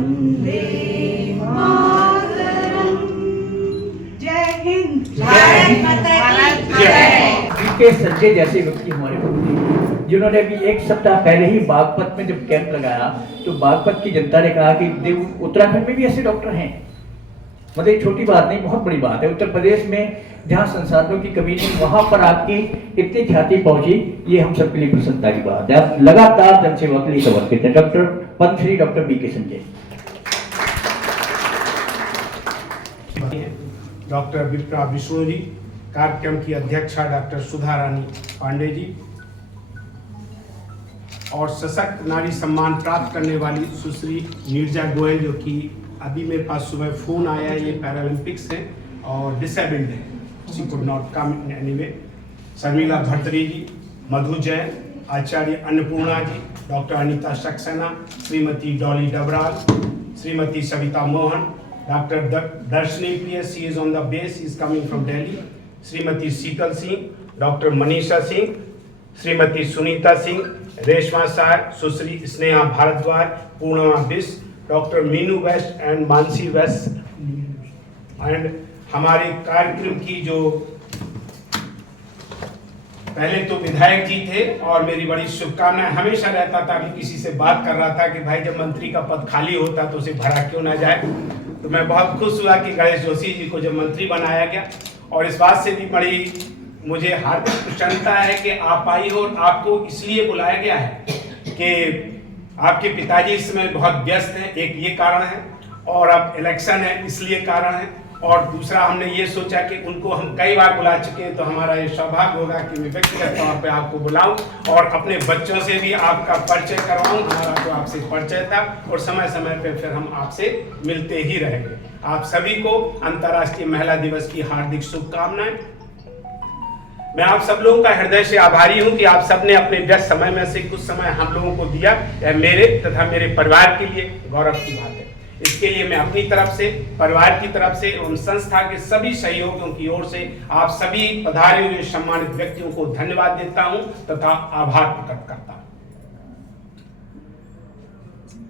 वंदे मातरम। जय हिंद, भारत माता की जय। के संजय जैसे व्यक्ति हमारे प्रति, जिन्होंने अभी एक सप्ताह पहले ही बागपत में जब कैंप लगाया तो बागपत की जनता ने कहा कि देव उत्तराखंड में भी ऐसे डॉक्टर हैं। मतलब छोटी बात नहीं, बहुत बड़ी बात है। उत्तर प्रदेश में जहाँ संसाधनों की कमी नहीं, वहां पर आपकी इतनी ख्याति पहुंची, ये हम सबके लिए प्रसन्नता की बात है। आप लगातार जनसेवा के लिए समर्पित है। डॉक्टर पद्मश्री डॉक्टर बी के संजय। डॉक्टर विप्रा विष्णु जी, कार्यक्रम की अध्यक्षा डॉक्टर सुधा रानी पांडे जी, और सशक्त नारी सम्मान प्राप्त करने वाली सुश्री नीरजा गोयल, जो कि अभी मेरे पास सुबह फोन आया, ये पैरालंपिक्स है और डिसेबल्ड है, she could not come anyway. Sharmila Bhattari ji, Madhu Jain, Acharya Annapurna ji, doctor Anita Saxena, Shrimati Dolly Dabral, Shrimati Savita Mohan, doctor Darshani Priya, she is on the base, is coming from Delhi, Shrimati Sheetal Singh, doctor Manisha Singh, Shrimati Sunita Singh, Reshma Sar, Sushri Sneha Bhardwaj, Purnima Bisht, doctor Meenu West and Mansi West. And हमारे कार्यक्रम की जो पहले तो विधायक जी थे, और मेरी बड़ी शुभकामनाएं हमेशा रहता था, अभी किसी से बात कर रहा था कि भाई जब मंत्री का पद खाली होता तो उसे भरा क्यों ना जाए। तो मैं बहुत खुश हुआ कि गणेश जोशी जी को जब मंत्री बनाया गया, और इस बात से भी बड़ी मुझे हार्दिक प्रसन्नता है कि आप आई हो। और आपको इसलिए बुलाया गया है कि आपके पिताजी इस समय बहुत व्यस्त हैं, एक ये कारण है, और अब इलेक्शन है इसलिए कारण है, और दूसरा हमने ये सोचा कि उनको हम कई बार बुला चुके हैं, तो हमारा ये सौभाग्य होगा कि मैं व्यक्तिगत तौर पे आपको बुलाऊं और अपने बच्चों से भी आपका परिचय करवाऊं। हमारा तो आपसे परिचय था, और समय समय पे फिर हम आपसे मिलते ही रहेंगे। आप सभी को अंतर्राष्ट्रीय महिला दिवस की हार्दिक शुभकामनाएं। मैं आप सब लोगों का हृदय से आभारी हूं कि आप सबने अपने व्यस्त समय में से कुछ समय हम लोगों को दिया। यह मेरे तथा मेरे परिवार के लिए गौरव की बात है। इसके लिए मैं अपनी तरफ से, परिवार की तरफ से एवं संस्था के सभी सहयोगियों की ओर से आप सभी पधारे हुए सम्मानित व्यक्तियों को धन्यवाद देता हूं तथा आभार प्रकट करता हूं।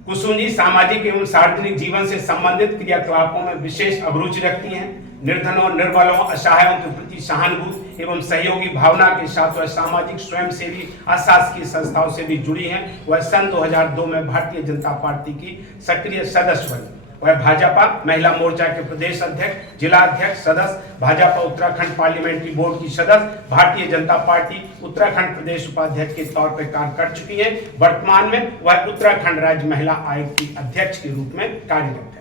कुसुम जी सामाजिक एवं सार्वजनिक जीवन से संबंधित क्रियाकलापों में विशेष अभिरुचि रखती हैं। निर्धनों, निर्बलों, असहायों के प्रति सहानुभूति एवं सहयोगी भावना के साथ वह सामाजिक स्वयंसेवी अशासकीय संस्थाओं से भी जुड़ी हैं। वह सन 2002 में भारतीय जनता पार्टी की सक्रिय सदस्य बनी। वह भाजपा महिला मोर्चा के प्रदेश अध्यक्ष, जिला अध्यक्ष, सदस्य, भाजपा उत्तराखंड पार्लियामेंट्री बोर्ड की सदस्य, भारतीय जनता पार्टी उत्तराखंड प्रदेश उपाध्यक्ष के तौर पर कार्य कर चुकी हैं। वर्तमान में वह उत्तराखंड राज्य महिला आयोग की अध्यक्ष के रूप में कार्यरत है।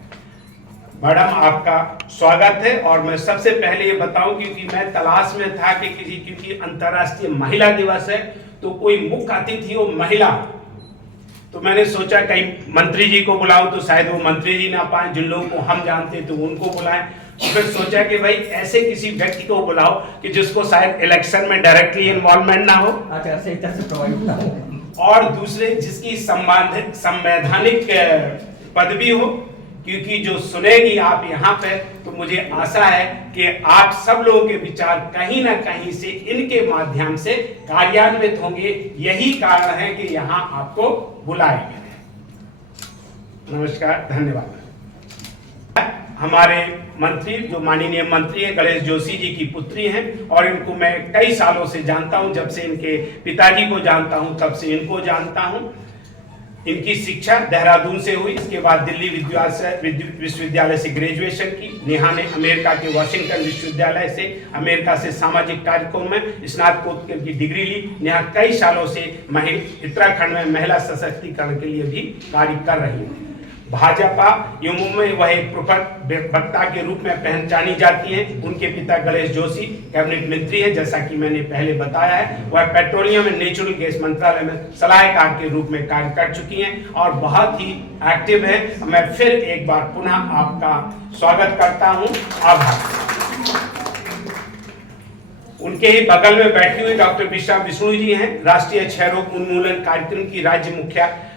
मैडम, आपका स्वागत है। और मैं सबसे पहले ये बताऊं, क्योंकि मैं तलाश में था कि क्योंकि अंतर्राष्ट्रीय महिला दिवस है तो कोई मुख्य अतिथि हो महिला, तो मैंने सोचा कहीं मंत्री जी को बुलाऊं तो शायद वो मंत्री जी ना पाए, जिन लोगों को हम जानते तो उनको बुलाएं। फिर सोचा कि भाई ऐसे किसी व्यक्ति को बुलाओ कि जिसको शायद इलेक्शन में डायरेक्टली इन्वॉल्वमेंट ना हो, और दूसरे जिसकी संवैधानिक पदवी हो, क्योंकि जो सुनेगी आप यहाँ पे, तो मुझे आशा है कि आप सब लोगों के विचार कहीं ना कहीं से इनके माध्यम से कार्यान्वित होंगे। यही कारण है कि यहाँ आपको बुलाया गया है। नमस्कार, धन्यवाद। हमारे मंत्री, जो माननीय मंत्री है, गणेश जोशी जी की पुत्री हैं, और इनको मैं कई सालों से जानता हूं। जब से इनके पिताजी को जानता हूं तब से इनको जानता हूं। इनकी शिक्षा देहरादून से हुई, इसके बाद दिल्ली विश्वविद्यालय से ग्रेजुएशन की। नेहा ने अमेरिका के वाशिंगटन विश्वविद्यालय से, अमेरिका से सामाजिक कार्यक्रम में स्नातकोत्तर की डिग्री ली। नेहा कई सालों से उत्तराखंड में महिला सशक्तिकरण के लिए भी कार्य कर रही है। भाजपा एवं में वह एक प्रखर वक्ता के रूप में पहचानी जाती हैं। उनके पिता गणेश जोशी कैबिनेट मंत्री है, जैसा कि मैंने पहले बताया है। वह पेट्रोलियम एंड नेचुरल गैस मंत्रालय में सलाहकार के रूप में कार्य कर चुकी हैं और बहुत ही एक्टिव है। मैं फिर एक बार पुनः आपका स्वागत करता हूं। आभार। उनके ही बगल में बैठी हुई डॉक्टर विप्रा विष्णु जी हैं, राष्ट्रीय क्षय रोग उन्मूलन कार्यक्रम की राज्य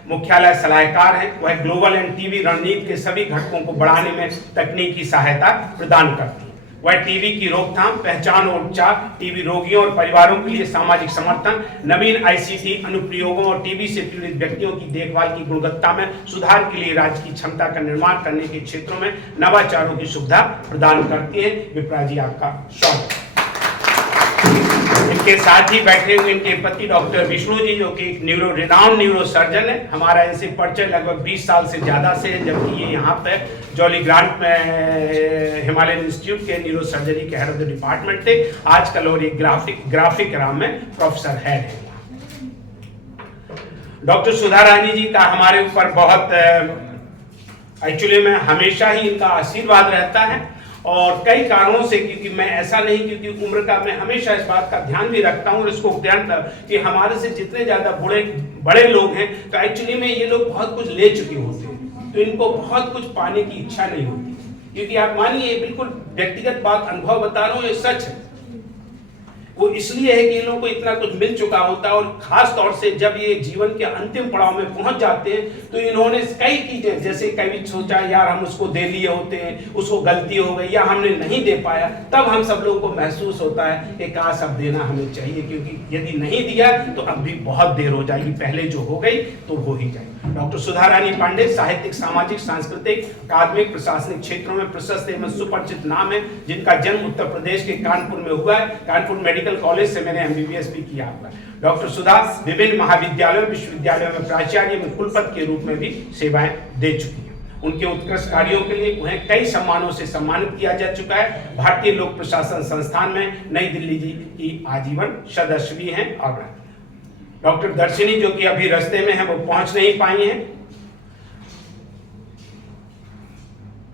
मुख्यालय सलाहकार हैं। वह ग्लोबल एंड टीबी रणनीति के सभी घटकों को बढ़ाने में तकनीकी सहायता प्रदान करती हैं। वह टीबी की रोकथाम, पहचान और उपचार, टीबी रोगियों और परिवारों के लिए सामाजिक समर्थन, नवीन आईसीटी अनुप्रयोगों और टीबी से पीड़ित व्यक्तियों की देखभाल की गुणवत्ता में सुधार के लिए राज्य की क्षमता का निर्माण करने के क्षेत्रों में नवाचारों की सुविधा प्रदान करती है। विप्रा जी आपका स्वागत। इनके साथ ही बैठे हुए इनके पति डॉक्टर विष्णु जी, जो कि एक रिनाउंड न्यूरो सर्जन है। हमारा इनसे परिचय लगभग 20 साल से ज़्यादा से है, जबकि ये यहाँ पे जॉली ग्रांट में हिमालयन इंस्टीट्यूट के न्यूरो सर्जरी के हेड ऑफ द डिपार्टमेंट थे। आजकल और एक ग्राफिक राम में प्रोफेसर है। डॉक्टर सुधा रानी जी का हमारे ऊपर बहुत एक्चुअली में हमेशा ही इनका आशीर्वाद रहता है, और कई कारणों से, क्योंकि मैं ऐसा नहीं, क्योंकि उम्र का मैं हमेशा इस बात का ध्यान भी रखता हूँ और इसको ध्यान कि हमारे से जितने ज़्यादा बड़े लोग हैं तो एक्चुअली में ये लोग बहुत कुछ ले चुके होते हैं, तो इनको बहुत कुछ पाने की इच्छा नहीं होती। क्योंकि आप मानिए, बिल्कुल व्यक्तिगत बात, अनुभव बता रहा हूँ, ये सच है। वो इसलिए है कि इन लोगों को इतना कुछ मिल चुका होता है, और खास तौर से जब ये जीवन के अंतिम पड़ाव में पहुंच जाते हैं तो इन्होंने कई चीजें, जैसे कभी सोचा यार हम उसको दे लिए होते हैं, उसको गलती हो गई या हमने नहीं दे पाया, तब हम सब लोगों को महसूस होता है कि काश अब देना हमें चाहिए, क्योंकि यदि नहीं दिया तो अब भी बहुत देर हो जाएगी, पहले जो हो गई तो हो ही जाएगी। डॉक्टर सुधा रानी पांडे साहित्यिक, सामाजिक, सांस्कृतिक, अकादमिक, प्रशासनिक क्षेत्रों में प्रशस्त एवं सुपरिचित नाम है, जिनका जन्म उत्तर प्रदेश के कानपुर में हुआ है। कानपुर मेडिकल कॉलेज से मैंने एमबीबीएस भी किया हुआ है। डॉक्टर सुधा विभिन्न महाविद्यालयों, विश्वविद्यालयों में प्राचार्य में कुलपति के रूप में भी सेवाएं दे चुकी हैं। उनके उत्कृष्ट कार्यों के लिए उन्हें कई सम्मानों से सम्मानित किया जा चुका है। भारतीय लोक प्रशासन संस्थान में नई दिल्ली जी की आजीवन सदस्य भी हैं। और डॉक्टर दर्शिनी, जो कि अभी रास्ते में है, वो पहुंच नहीं पाई हैं।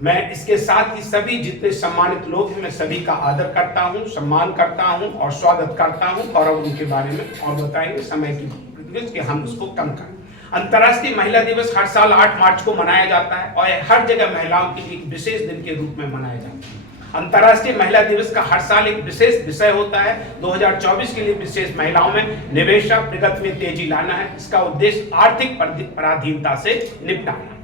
मैं इसके साथ ही सभी जितने सम्मानित लोग हैं, मैं सभी का आदर करता हूं, सम्मान करता हूं और स्वागत करता हूं, और अब उनके बारे में और बताएंगे समय की कि हम उसको कम करें। अंतर्राष्ट्रीय महिला दिवस हर साल 8 मार्च को मनाया जाता है, और हर जगह महिलाओं के लिए एक विशेष दिन के रूप में मनाया जाता है। अंतर्राष्ट्रीय महिला दिवस का हर साल एक विशेष विषय होता है। 2024 के लिए विशेष महिलाओं में निवेश प्रगति में तेजी लाना है। इसका उद्देश्य आर्थिक पराधीनता से निपटाना है।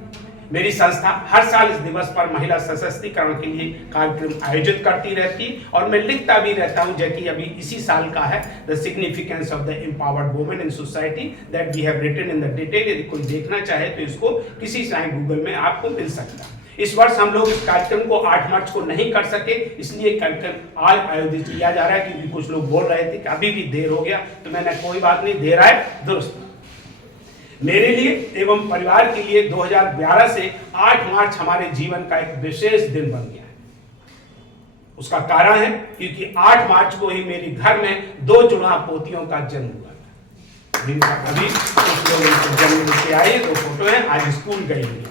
मेरी संस्था हर साल इस दिवस पर महिला सशक्तिकरण के लिए कार्यक्रम आयोजित करती रहती है, और मैं लिखता भी रहता हूं, जबकि अभी इसी साल का है the significance of the empowered women in society that we have written in the detail. यदि कोई देखना चाहे तो इसको किसी चाहे गूगल में आपको मिल सकता है। इस वर्ष हम लोग इस कार्यक्रम को 8 मार्च को नहीं कर सके, इसलिए कार्यक्रम आज आयोजित किया जा रहा है, क्योंकि कुछ लोग बोल रहे थे कि अभी भी देर हो गया, तो मैंने कोई बात नहीं, देर आए दुरुस्त। मेरे लिए एवं परिवार के लिए 2011 से 8 मार्च हमारे जीवन का एक विशेष दिन बन गया है। उसका कारण है क्योंकि 8 मार्च को ही मेरे घर में 2 जुड़वा पोतियों का जन्म हुआ था, जिनका अभी कुछ लोग उनके जन्म से आए, 2 फोटो है, आज स्कूल गई हुई।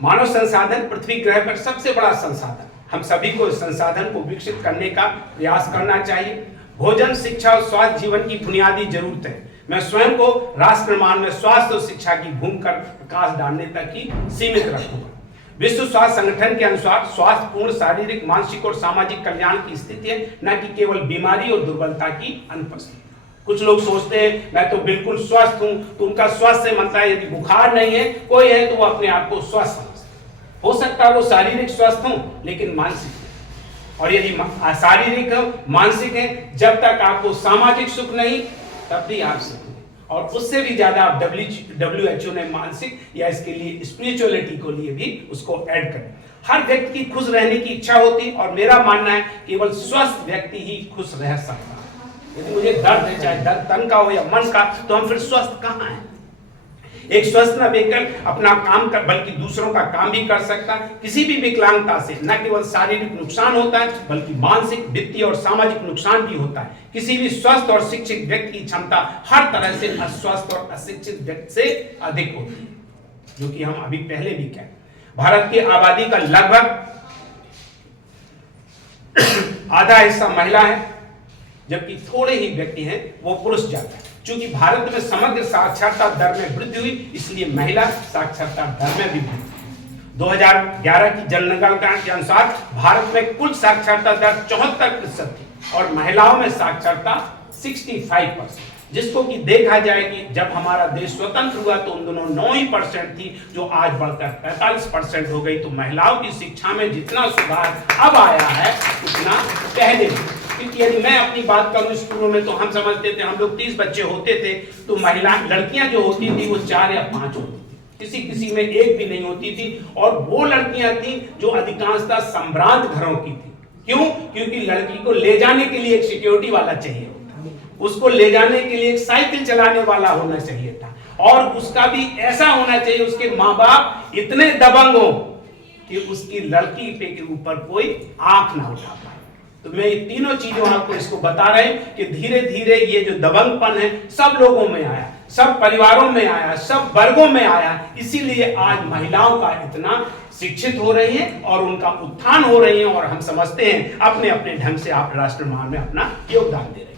मानव संसाधन पृथ्वी ग्रह पर सबसे बड़ा संसाधन, हम सभी को इस संसाधन को विकसित करने का प्रयास करना चाहिए। भोजन, शिक्षा और स्वास्थ्य जीवन की बुनियादी जरूरत है। मैं स्वयं को राष्ट्र निर्माण में स्वास्थ्य और शिक्षा की भूमिका प्रकाश डालने तक ही सीमित रखूंगा। विश्व स्वास्थ्य संगठन के अनुसार स्वास्थ्य पूर्ण शारीरिक, मानसिक और सामाजिक कल्याण की स्थिति है, न कि केवल बीमारी और दुर्बलता की अनुपस्थिति। कुछ लोग सोचते हैं मैं तो बिल्कुल स्वस्थ हूं, तो उनका स्वस्थ से मतलब यदि बुखार नहीं है, कोई है, तो वो अपने आप को स्वस्थ समझते। हो सकता है वो शारीरिक स्वस्थ हो लेकिन मानसिक, और यदि शारीरिक मानसिक है, जब तक आपको सामाजिक सुख नहीं तब भी आप सुख नहीं, और उससे भी ज्यादा आप WHO ने मानसिक या इसके लिए स्पिरिचुअलिटी को लिए भी उसको ऐड करें। हर व्यक्ति की खुश रहने की इच्छा होती है, और मेरा मानना है केवल स्वस्थ व्यक्ति ही खुश रह सकता है। यदि मुझे दर्द है, चाहे दर्द तन का हो या मन का, तो हम फिर स्वस्थ कहाँ हैं? एक स्वस्थ न व्यक्ति अपना काम कर बल्कि दूसरों का काम भी कर सकता है। किसी भी विकलांगता से न केवल शारीरिक नुकसान होता है, बल्कि मानसिक, वित्तीय और सामाजिक नुकसान भी होता है। किसी भी स्वस्थ और शिक्षित व्यक्ति की क्षमता हर तरह से अस्वस्थ और अशिक्षित व्यक्ति से अधिक होती है, जो कि हम अभी पहले भी कहें। भारत की आबादी का लगभग आधा हिस्सा महिला है, जबकि थोड़े ही व्यक्ति हैं वो पुरुष जाता है। चूंकि भारत में समग्र साक्षरता दर में वृद्धि हुई, इसलिए महिला साक्षरता दर में भी वृद्धि। 2011 की जनगणना के अनुसार भारत में कुल साक्षरता दर 74% थी, और महिलाओं में साक्षरता 65%। जिसको कि देखा जाए कि जब हमारा देश स्वतंत्र हुआ तो उन दोनों 9% थी, जो आज बढ़कर 45% हो गई। तो महिलाओं की शिक्षा में जितना सुधार अब आया है उतना पहले भी। क्योंकि यदि मैं अपनी बात करूं, स्कूलों में तो हम समझते थे, हम लोग 30 बच्चे होते थे तो महिला लड़कियां जो होती थी वो 4 या 5 होती थी, किसी में एक भी नहीं होती थी। और वो लड़कियां थी जो अधिकांशतः संभ्रांत घरों की थी। क्यों? क्योंकि लड़की को ले जाने के लिए एक सिक्योरिटी वाला चाहिए, उसको ले जाने के लिए एक साइकिल चलाने वाला होना चाहिए था, और उसका भी ऐसा होना चाहिए, उसके माँ बाप इतने दबंग हो कि उसकी लड़की पे के ऊपर कोई आंख ना उठा पाए। तो मैं ये तीनों चीजों आपको इसको बता रहे हैं कि धीरे धीरे ये जो दबंगपन है सब लोगों में आया, सब परिवारों में आया, सब वर्गों में आया। इसीलिए आज महिलाओं का इतना शिक्षित हो रही हैं और उनका उत्थान हो रही है, और हम समझते हैं अपने अपने ढंग से आप राष्ट्र निर्माण में अपना योगदान दे रहे हैं।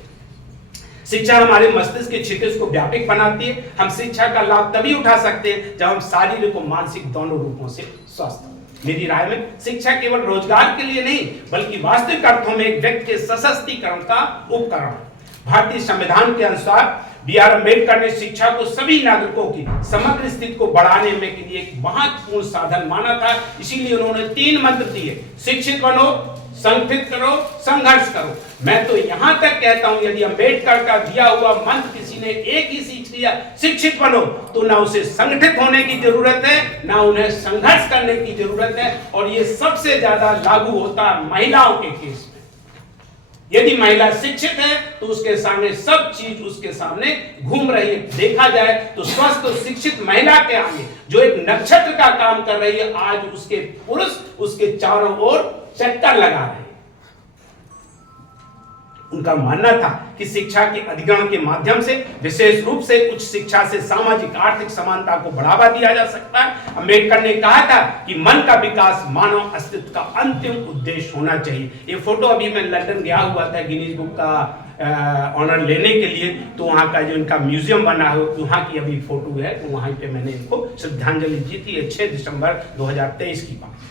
शिक्षा हमारे मस्तिष्क के क्षितिज को व्यापक बनाती है। हम शिक्षा का लाभ तभी उठा सकते हैं जब हम शारीरिक और मानसिक दोनों रूपों से स्वस्थ हो। मेरी राय में शिक्षा केवल रोजगार के लिए नहीं बल्कि वास्तविक अर्थों में एक व्यक्ति के सशक्तिकरण का उपकरण है। भारतीय संविधान के अनुसार B.R. अम्बेडकर ने शिक्षा को सभी नागरिकों की समग्र स्थिति को बढ़ाने में के लिए एक महत्वपूर्ण साधन माना था। इसीलिए उन्होंने 3 मंत्र दिए, शिक्षित बनो, संगठित करो, संघर्ष करो। मैं तो यहां तक कहता हूं यदि अम्बेडकर का दिया हुआ मंत्र किसी ने एक ही सीख लिया, शिक्षित बनो, तो ना उसे संगठित होने की जरूरत है, ना उन्हें संघर्ष करने की जरूरत है। और ये सबसे ज्यादा लागू होता है महिलाओं के केस में। यदि महिला शिक्षित है तो उसके सामने सब चीज उसके सामने घूम रही है। देखा जाए तो स्वस्थ और शिक्षित महिला के आगे जो एक नक्षत्र का काम कर रही है, आज उसके पुरुष उसके चारों ओर चक्कर लगा रहे हैं। उनका मानना था कि शिक्षा के अधिग्रहण के माध्यम से, विशेष रूप से उच्च शिक्षा से सामाजिक आर्थिक समानता को बढ़ावा दिया जा सकता है। अम्बेडकर ने कहा था कि मन का विकास मानव अस्तित्व का अंतिम उद्देश्य होना चाहिए। ये फोटो अभी मैं लंदन गया हुआ था गिनीज बुक का ऑनर लेने के लिए, तो वहाँ का जो इनका म्यूजियम बना है वहाँ की अभी फोटो है, तो वहाँ पे मैंने इनको श्रद्धांजलि दी थी। 6 दिसंबर 2023 की बात।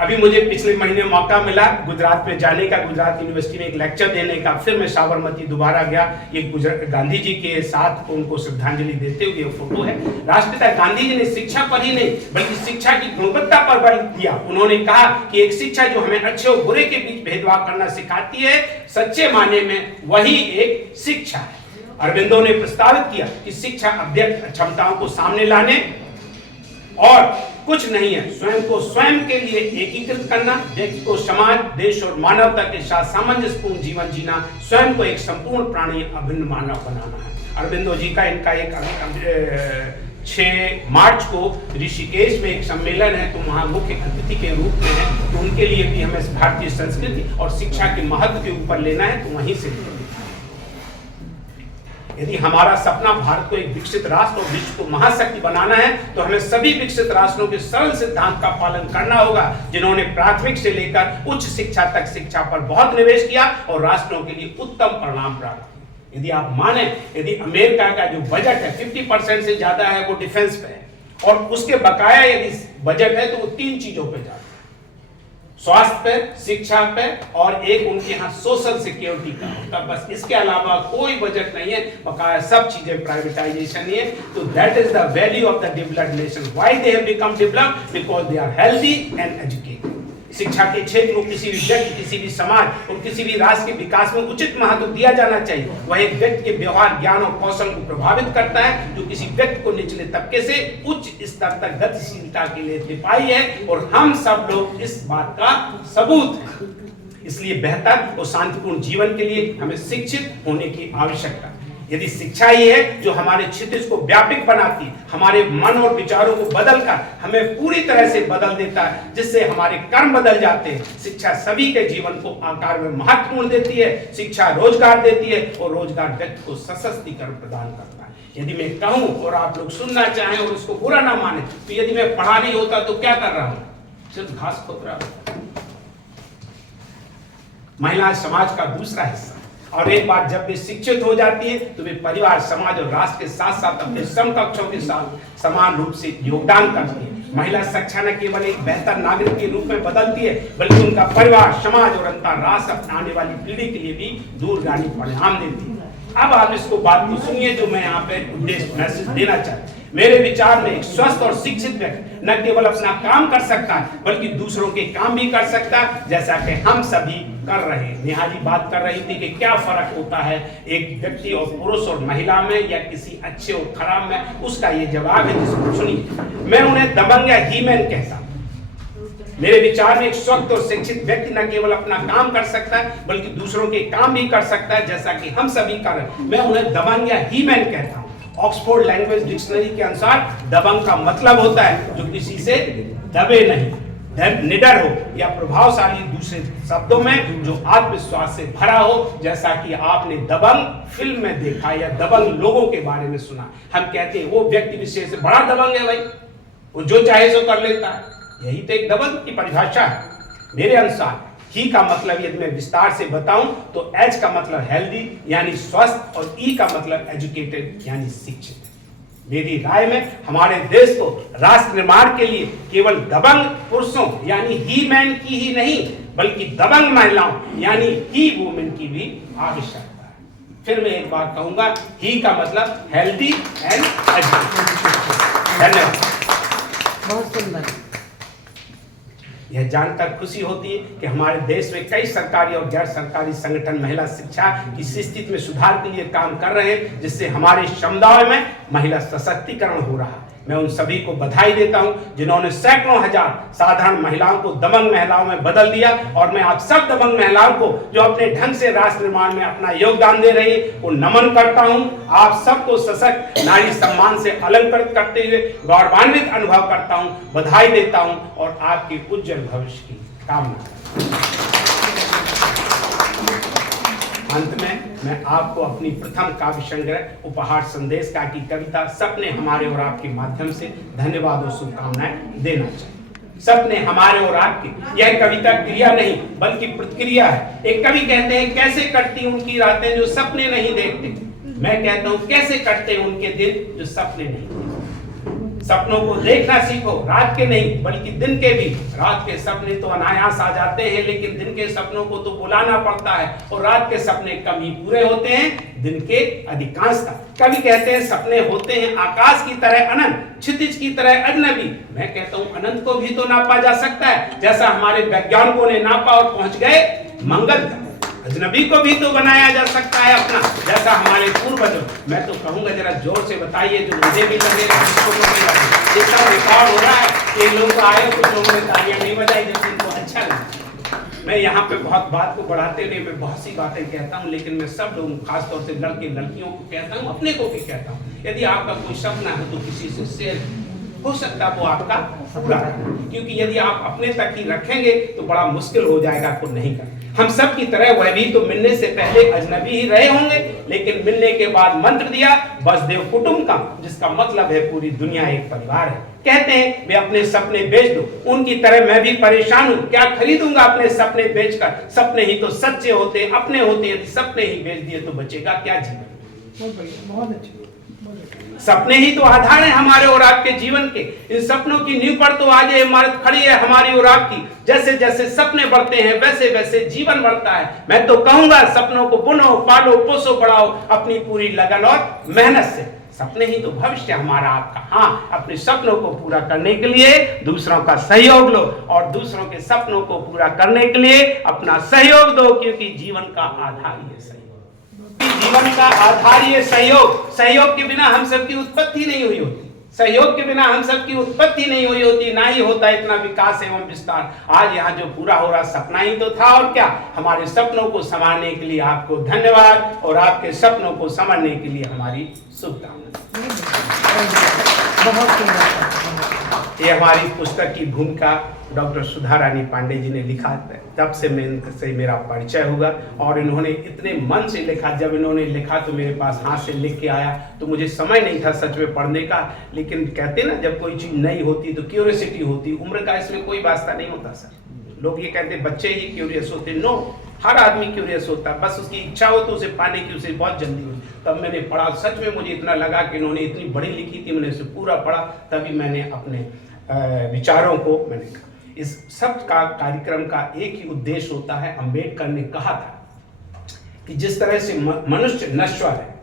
अभी मुझे पिछले महीने मौका मिला गुजरात में जाने का, गुजरात यूनिवर्सिटी में एक लेक्चर देने का। फिर मैं साबरमती दोबारा गया, ये गांधी जी के साथ उनको श्रद्धांजलि देते हुए फोटो है। राष्ट्रपिता गांधी जी ने शिक्षा पर ही नहीं बल्कि शिक्षा की गुणवत्ता पर बल दिया। उन्होंने कहा कि एक शिक्षा जो हमें अच्छे और बुरे के बीच भेदभाव करना सिखाती है, सच्चे मायने में वही एक शिक्षा है। अरविंदो ने प्रस्तावित किया कि शिक्षा अव्यक्त क्षमताओं को सामने लाने और कुछ नहीं है, स्वयं को स्वयं के लिए एकीकृत करना, व्यक्ति को समाज, देश और मानवता के साथ सामंजस्यपूर्ण जीवन जीना, स्वयं को एक संपूर्ण प्राणी अभिन्न मानव बनाना है। अरविंदो जी का इनका एक 6 मार्च को ऋषिकेश में एक सम्मेलन है, तो वहाँ मुख्य अतिथि के रूप में है। तो उनके लिए भी हमें भारतीय संस्कृति और शिक्षा के महत्व के ऊपर लेना है, तो वहीं से यदि हमारा सपना भारत को एक विकसित राष्ट्र और विश्व को महाशक्ति बनाना है, तो हमें सभी विकसित राष्ट्रों के सरल सिद्धांत का पालन करना होगा, जिन्होंने प्राथमिक से लेकर उच्च शिक्षा तक शिक्षा पर बहुत निवेश किया और राष्ट्रों के लिए उत्तम परिणाम प्राप्त किए। यदि आप माने, यदि अमेरिका का जो बजट है 50% से ज्यादा है वो डिफेंस पे है, और उसके बकाया यदि बजट है तो वो 3 चीजों पे जाता है, स्वास्थ्य पे, शिक्षा पे और एक उनके यहाँ सोशल सिक्योरिटी का होता है। बस इसके अलावा कोई बजट नहीं है, बकाया सब चीजें प्राइवेटाइजेशन ही है। तो that is the value of the developed nation. Why they have become developed? Because they are healthy and educated. शिक्षा के क्षेत्र को किसी भी व्यक्ति, किसी भी समाज और किसी भी राष्ट्र के विकास में उचित महत्व दिया जाना चाहिए। वह एक व्यक्ति के व्यवहार, ज्ञान और कौशल को प्रभावित करता है, जो किसी व्यक्ति को निचले तबके से उच्च स्तर तक गतिशीलता के लिए सिपाही है, और हम सब लोग इस बात का सबूत हैं। इसलिए बेहतर और शांतिपूर्ण जीवन के लिए हमें शिक्षित होने की आवश्यकता है। यदि शिक्षा ही है जो हमारे क्षितिज को व्यापक बनाती है, हमारे मन और विचारों को बदलकर हमें पूरी तरह से बदल देता है, जिससे हमारे कर्म बदल जाते हैं। शिक्षा सभी के जीवन को आकार में महत्वपूर्ण देती है। शिक्षा रोजगार देती है और रोजगार व्यक्ति को सशक्तिकरण प्रदान करता है। यदि मैं कहूं और आप लोग सुनना चाहें और उसको बुरा ना माने, तो यदि मैं पढ़ा नहीं होता तो क्या कर रहा हूं? सिर्फ घास खोद रहा हूं। महिला समाज का दूसरा हिस्सा, और एक बार जब वे शिक्षित हो जाती है तो वे परिवार, समाज और राष्ट्र के साथ साथ अपने समकक्षों के साथ समान रूप से योगदान करती है। महिला शिक्षा न केवल एक बेहतर नागरिक के रूप में बदलती है, बल्कि उनका परिवार, समाज और अंतर्राष्ट्र अपने आने वाली पीढ़ी के लिए भी दूरगामी परिणाम देती है। अब आप इसको बात को सुनिए जो मैं यहाँ पे उद्देश्य मैसेज देना चाहता हूँ। मेरे विचार में एक स्वस्थ और शिक्षित व्यक्ति न केवल अपना काम कर सकता है बल्कि दूसरों के काम भी कर सकता है, जैसा कि हम सभी कर रहे हैं। नेहा जी बात कर रही थी कि क्या फर्क होता है एक व्यक्ति और पुरुष और महिला में या किसी अच्छे और खराब में, उसका ये जवाब है जिसको सुनिए। मैं उन्हें दबंग या हीमैन कहता हूं। मेरे विचार में एक स्वस्थ और शिक्षित व्यक्ति न केवल अपना काम कर सकता है बल्कि दूसरों के काम भी कर सकता है, जैसा कि हम सभी कर रहे हैं। मैं उन्हें दबंग या हीमैन कहता हूं। ऑक्सफोर्ड लैंग्वेज डिक्शनरी के अनुसार दबंग का मतलब होता है जो किसी से दबे नहीं, निडर हो या प्रभावशाली, दूसरे शब्दों में जो आत्मविश्वास से भरा हो, जैसा कि आपने दबंग फिल्म में देखा या दबंग लोगों के बारे में सुना। हम कहते हैं वो व्यक्ति विशेष से बड़ा दबंग है भाई, वो जो चाहे सो कर लेता है। यही तो एक दबंग की परिभाषा है मेरे अनुसार। ही का मतलब यदि मैं विस्तार से बताऊं तो एच का मतलब हेल्दी यानी स्वस्थ और ई का मतलब एजुकेटेड यानी शिक्षित। मेरी राय में हमारे देश को राष्ट्र निर्माण के लिए केवल दबंग पुरुषों यानी ही मैन की ही नहीं बल्कि दबंग महिलाओं यानी ही वुमेन की भी आवश्यकता है। फिर मैं एक बात कहूंगा, ही का मतलब हेल्दी एंड एजुकेटेड। धन्यवाद। बहुत सुंदर। यह जानकर खुशी होती है कि हमारे देश में कई सरकारी और गैर सरकारी संगठन महिला शिक्षा की स्थिति में सुधार के लिए काम कर रहे हैं, जिससे हमारे समुदाय में महिला सशक्तिकरण हो रहा है। मैं उन सभी को बधाई देता हूं जिन्होंने सैकड़ों हजार साधारण महिलाओं को दबंग महिलाओं में बदल दिया, और मैं आप सब दबंग महिलाओं को जो अपने ढंग से राष्ट्र निर्माण में अपना योगदान दे रही है वो नमन करता हूं। आप सबको सशक्त नारी सम्मान से अलंकृत करते हुए गौरवान्वित अनुभव करता हूं, बधाई देता हूं और आपके उज्जवल भविष्य की कामना। अंत में मैं आपको अपनी प्रथम काव्य संग्रह उपहार संदेश का की कविता सपने हमारे और आपके माध्यम से धन्यवाद और शुभकामनाएं देना चाहिए। सपने हमारे और आपके, यह कविता क्रिया नहीं बल्कि प्रतिक्रिया है। एक कवि कहते हैं कैसे कटती उनकी रातें जो सपने नहीं देखते। मैं कहता हूं कैसे कटते उनके दिन जो सपने नहीं देखते। सपनों को देखना सीखो, रात के नहीं बल्कि दिन के भी। रात के सपने तो अनायास आ जाते हैं लेकिन दिन के सपनों को तो बुलाना पड़ता है, और रात के सपने कम ही पूरे होते हैं, दिन के अधिकांशतः। कवि कहते हैं सपने होते हैं आकाश की तरह अनंत, क्षितिज की तरह अजनबी। मैं कहता हूं अनंत को भी तो नापा जा सकता है, जैसा हमारे वैज्ञानिकों ने नापा और पहुंच गए मंगल तक। अजनबी को भी तो बनाया जा सकता है अपना, जैसा हमारे पूर्वजों। मैं तो कहूंगा जरा जोर से बताइए जो मुझे भी लगेगा, किसको भी लगे। इतना रिकॉर्ड हो रहा है कि लोग आए, कुछ लोगों ने तालियां नहीं बजाई जब उनको अच्छा लगा। मैं यहाँ पे बहुत बात को बढ़ाते हुए मैं बहुत सी बातें कहता हूँ, लेकिन मैं सब लोगों खासतौर से लड़के लड़कियों को कहता हूँ, अपने को भी कहता हूँ, यदि आपका कोई सपना है तो किसी से शेयर हो सकता है वो आपका पूरा, क्योंकि यदि आप अपने तक ही रखेंगे तो बड़ा मुश्किल हो जाएगा आपको नहीं करना। हम सब की तरह वह भी तो मिलने से पहले अजनबी ही रहे होंगे, लेकिन मिलने के बाद मंत्र दिया वसुदेव कुटुंबकम, जिसका मतलब है पूरी दुनिया एक परिवार है। कहते हैं वे अपने सपने बेच दो, उनकी तरह मैं भी परेशान हूँ, क्या खरीदूंगा अपने सपने बेचकर। सपने ही तो सच्चे होते, अपने होते, यदि सपने ही बेच दिए तो बचेगा क्या जीवन। बहुत अच्छे। सपने ही तो आधार है हमारे और आपके जीवन के। इन सपनों की नींव पर तो आज ये इमारत खड़ी है हमारी और आपकी। जैसे जैसे सपने बढ़ते हैं वैसे वैसे जीवन बढ़ता है। मैं तो कहूंगा सपनों को बुनो, पालो, पोसो, बढ़ाओ अपनी पूरी लगन और मेहनत से। सपने ही तो भविष्य हमारा आपका। हाँ, अपने सपनों को पूरा करने के लिए दूसरों का सहयोग लो, और दूसरों के सपनों को पूरा करने के लिए अपना सहयोग दो, क्योंकि जीवन का आधार ही है सहयोग। जीवन का आधार ये सहयोग। सहयोग के बिना हम सबकी उत्पत्ति नहीं हुई होती। सहयोग के बिना हम सबकी उत्पत्ति नहीं हुई होती, ना ही होता इतना विकास एवं विस्तार। आज यहाँ जो पूरा हो रहा सपना ही तो था, और क्या। हमारे सपनों को संभालने के लिए आपको धन्यवाद, और आपके सपनों को संभालने के लिए हमारी शुभकामनाएं। ये हमारी पुस्तक की भूमिका डॉक्टर सुधा रानी पांडे जी ने लिखा। तब से मैं इनसे मेरा परिचय हुआ, और इन्होंने इतने मन से लिखा। जब इन्होंने लिखा तो मेरे पास हाथ से लिख के आया, तो मुझे समय नहीं था सच में पढ़ने का। लेकिन कहते ना जब कोई चीज़ नई होती तो क्यूरियोसिटी होती। उम्र का इसमें कोई वास्ता नहीं होता सर। लोग ये कहते बच्चे ही क्यूरियस होते, नो, हर आदमी क्यूरियस होता है, बस उसकी इच्छा हो तो उसे पाने की उसे बहुत जल्दी होती। तब मैंने पढ़ा, सच में मुझे इतना लगा कि इन्होंने इतनी बड़ी लिखी थी, मैंने उसे पूरा पढ़ा, तभी मैंने अपने विचारों को मैंने कहा। इस सब का कार्यक्रम का एक ही उद्देश्य होता है। अंबेडकर ने कहा था कि जिस तरह से मनुष्य नश्वर है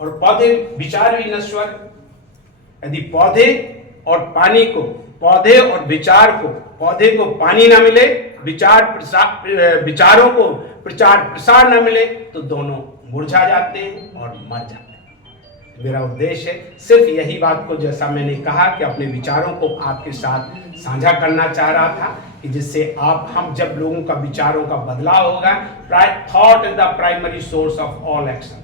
और पौधे विचार भी नश्वर है, यदि पौधे और पानी को, पौधे और विचार को, पौधे को पानी ना मिले, विचारों को प्रचार प्रसार न मिले, तो दोनों मुरझा जाते हैं और मर जाते हैं। मेरा उद्देश्य है सिर्फ यही बात को, जैसा मैंने कहा कि अपने विचारों को आपके साथ साझा करना चाह रहा था, कि जिससे हम जब लोगों का विचारों का बदलाव होगा, thought is the primary source of all action.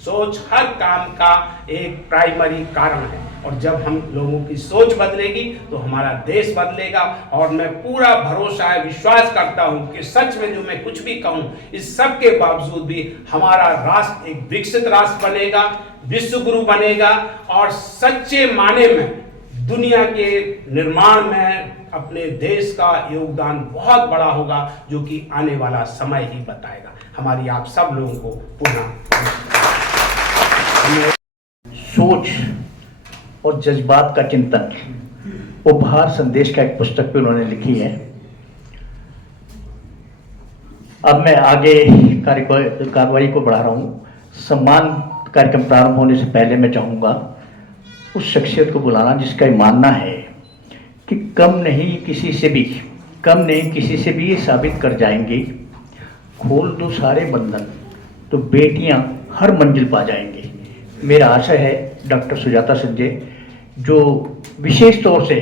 सोच हर काम का एक प्राइमरी कारण है, और जब हम लोगों की सोच बदलेगी तो हमारा देश बदलेगा। और मैं पूरा भरोसा है, विश्वास करता हूं कि सच में जो मैं कुछ भी कहूं, इस सब के बावजूद भी हमारा राष्ट्र एक विकसित राष्ट्र बनेगा, विश्व गुरु बनेगा, और सच्चे माने में दुनिया के निर्माण में अपने देश का योगदान बहुत बड़ा होगा, जो कि आने वाला समय ही बताएगा। हमारी आप सब लोगों को पुनः सोच और जज्बात का चिंतन, उपहार संदेश का एक पुस्तक भी उन्होंने लिखी है। अब मैं आगे कार्रवाई को बढ़ा रहा हूँ। सम्मान कार्यक्रम प्रारंभ होने से पहले मैं चाहूँगा उस शख्सियत को बुलाना जिसका ये मानना है कि कम नहीं किसी से भी ये साबित कर जाएंगे, खोल दो सारे बंधन तो बेटियां हर मंजिल पा जाएंगी। मेरा आशय है डॉक्टर सुजाता संजय, जो विशेष तौर से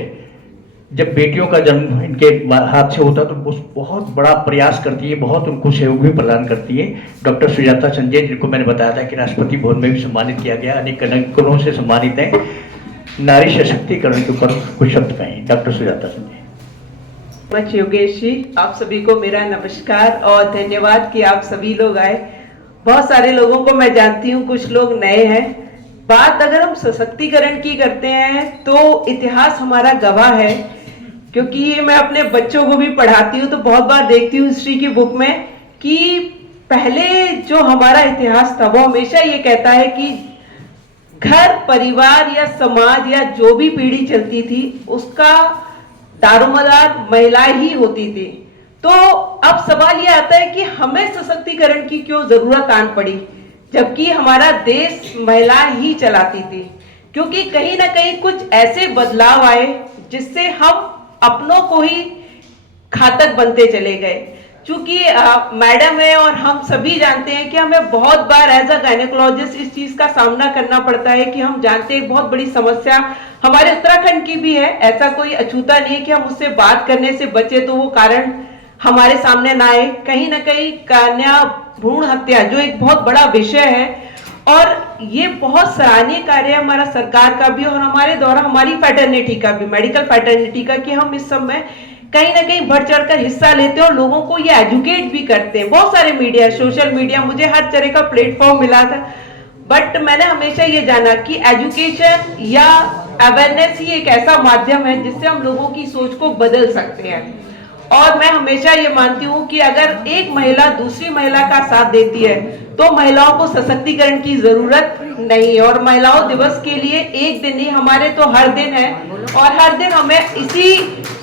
जब बेटियों का जन्म इनके हाथ से होता तो बहुत बड़ा प्रयास करती है, बहुत उनको सहयोग भी प्रदान करती है। डॉक्टर सुजाता संजय, जिनको मैंने बताया था कि राष्ट्रपति भवन में भी सम्मानित किया गया, अनेक कलंकों से सम्मानित हैं। नारी सशक्तिकरण के ऊपर कुछ शब्द कहें डॉक्टर सुजाता संजय। योगेश जी, आप सभी को मेरा नमस्कार और धन्यवाद कि आप सभी लोग आए। बहुत सारे लोगों को मैं जानती हूँ, कुछ लोग नए हैं। बात अगर हम सशक्तिकरण की करते हैं तो इतिहास हमारा गवाह है, क्योंकि मैं अपने बच्चों को भी पढ़ाती हूँ तो बहुत बार देखती हूँ हिस्ट्री की बुक में कि पहले जो हमारा इतिहास था वो हमेशा ये कहता है कि घर, परिवार या समाज या जो भी पीढ़ी चलती थी उसका दारोमदार महिलाएं ही होती थी। तो अब सवाल ये आता है कि हमें सशक्तिकरण की क्यों जरूरत आन पड़ी, जबकि हमारा देश महिलाएं ही चलाती थी। क्योंकि कहीं ना कहीं कुछ ऐसे बदलाव आए जिससे हम अपनों को ही घातक बनते चले गए। चूंकि मैडम है और हम सभी जानते हैं कि हमें बहुत बार एज अ गायनेकोलॉजिस्ट इस चीज का सामना करना पड़ता है कि हम जानते हैं बहुत बड़ी समस्या हमारे उत्तराखंड की भी है। ऐसा कोई अछूता नहीं है कि हम उससे बात करने से बचे तो वो कारण हमारे सामने ना आए। कहीं ना कहीं कन्या भ्रूण हत्या जो एक बहुत बड़ा विषय है, और ये बहुत सराहनीय कार्य है हमारा सरकार का भी और हमारे द्वारा हमारी फैटर्निटी का भी, मेडिकल फैटर्निटी का, कि हम इस समय कहीं ना कहीं बढ़ चढ़कर हिस्सा लेते हैं और लोगों को ये एजुकेट भी करते हैं। बहुत सारे मीडिया, सोशल मीडिया, मुझे हर तरह का प्लेटफॉर्म मिला था, बट मैंने हमेशा ये जाना कि एजुकेशन या अवेयरनेस ही एक ऐसा माध्यम है जिससे हम लोगों की सोच को बदल सकते हैं। और मैं हमेशा ये मानती हूँ कि अगर एक महिला दूसरी महिला का साथ देती है तो महिलाओं को सशक्तिकरण की जरूरत नहीं है। और महिलाओं दिवस के लिए एक दिन नहीं, हमारे तो हर दिन है, और हर दिन हमें इसी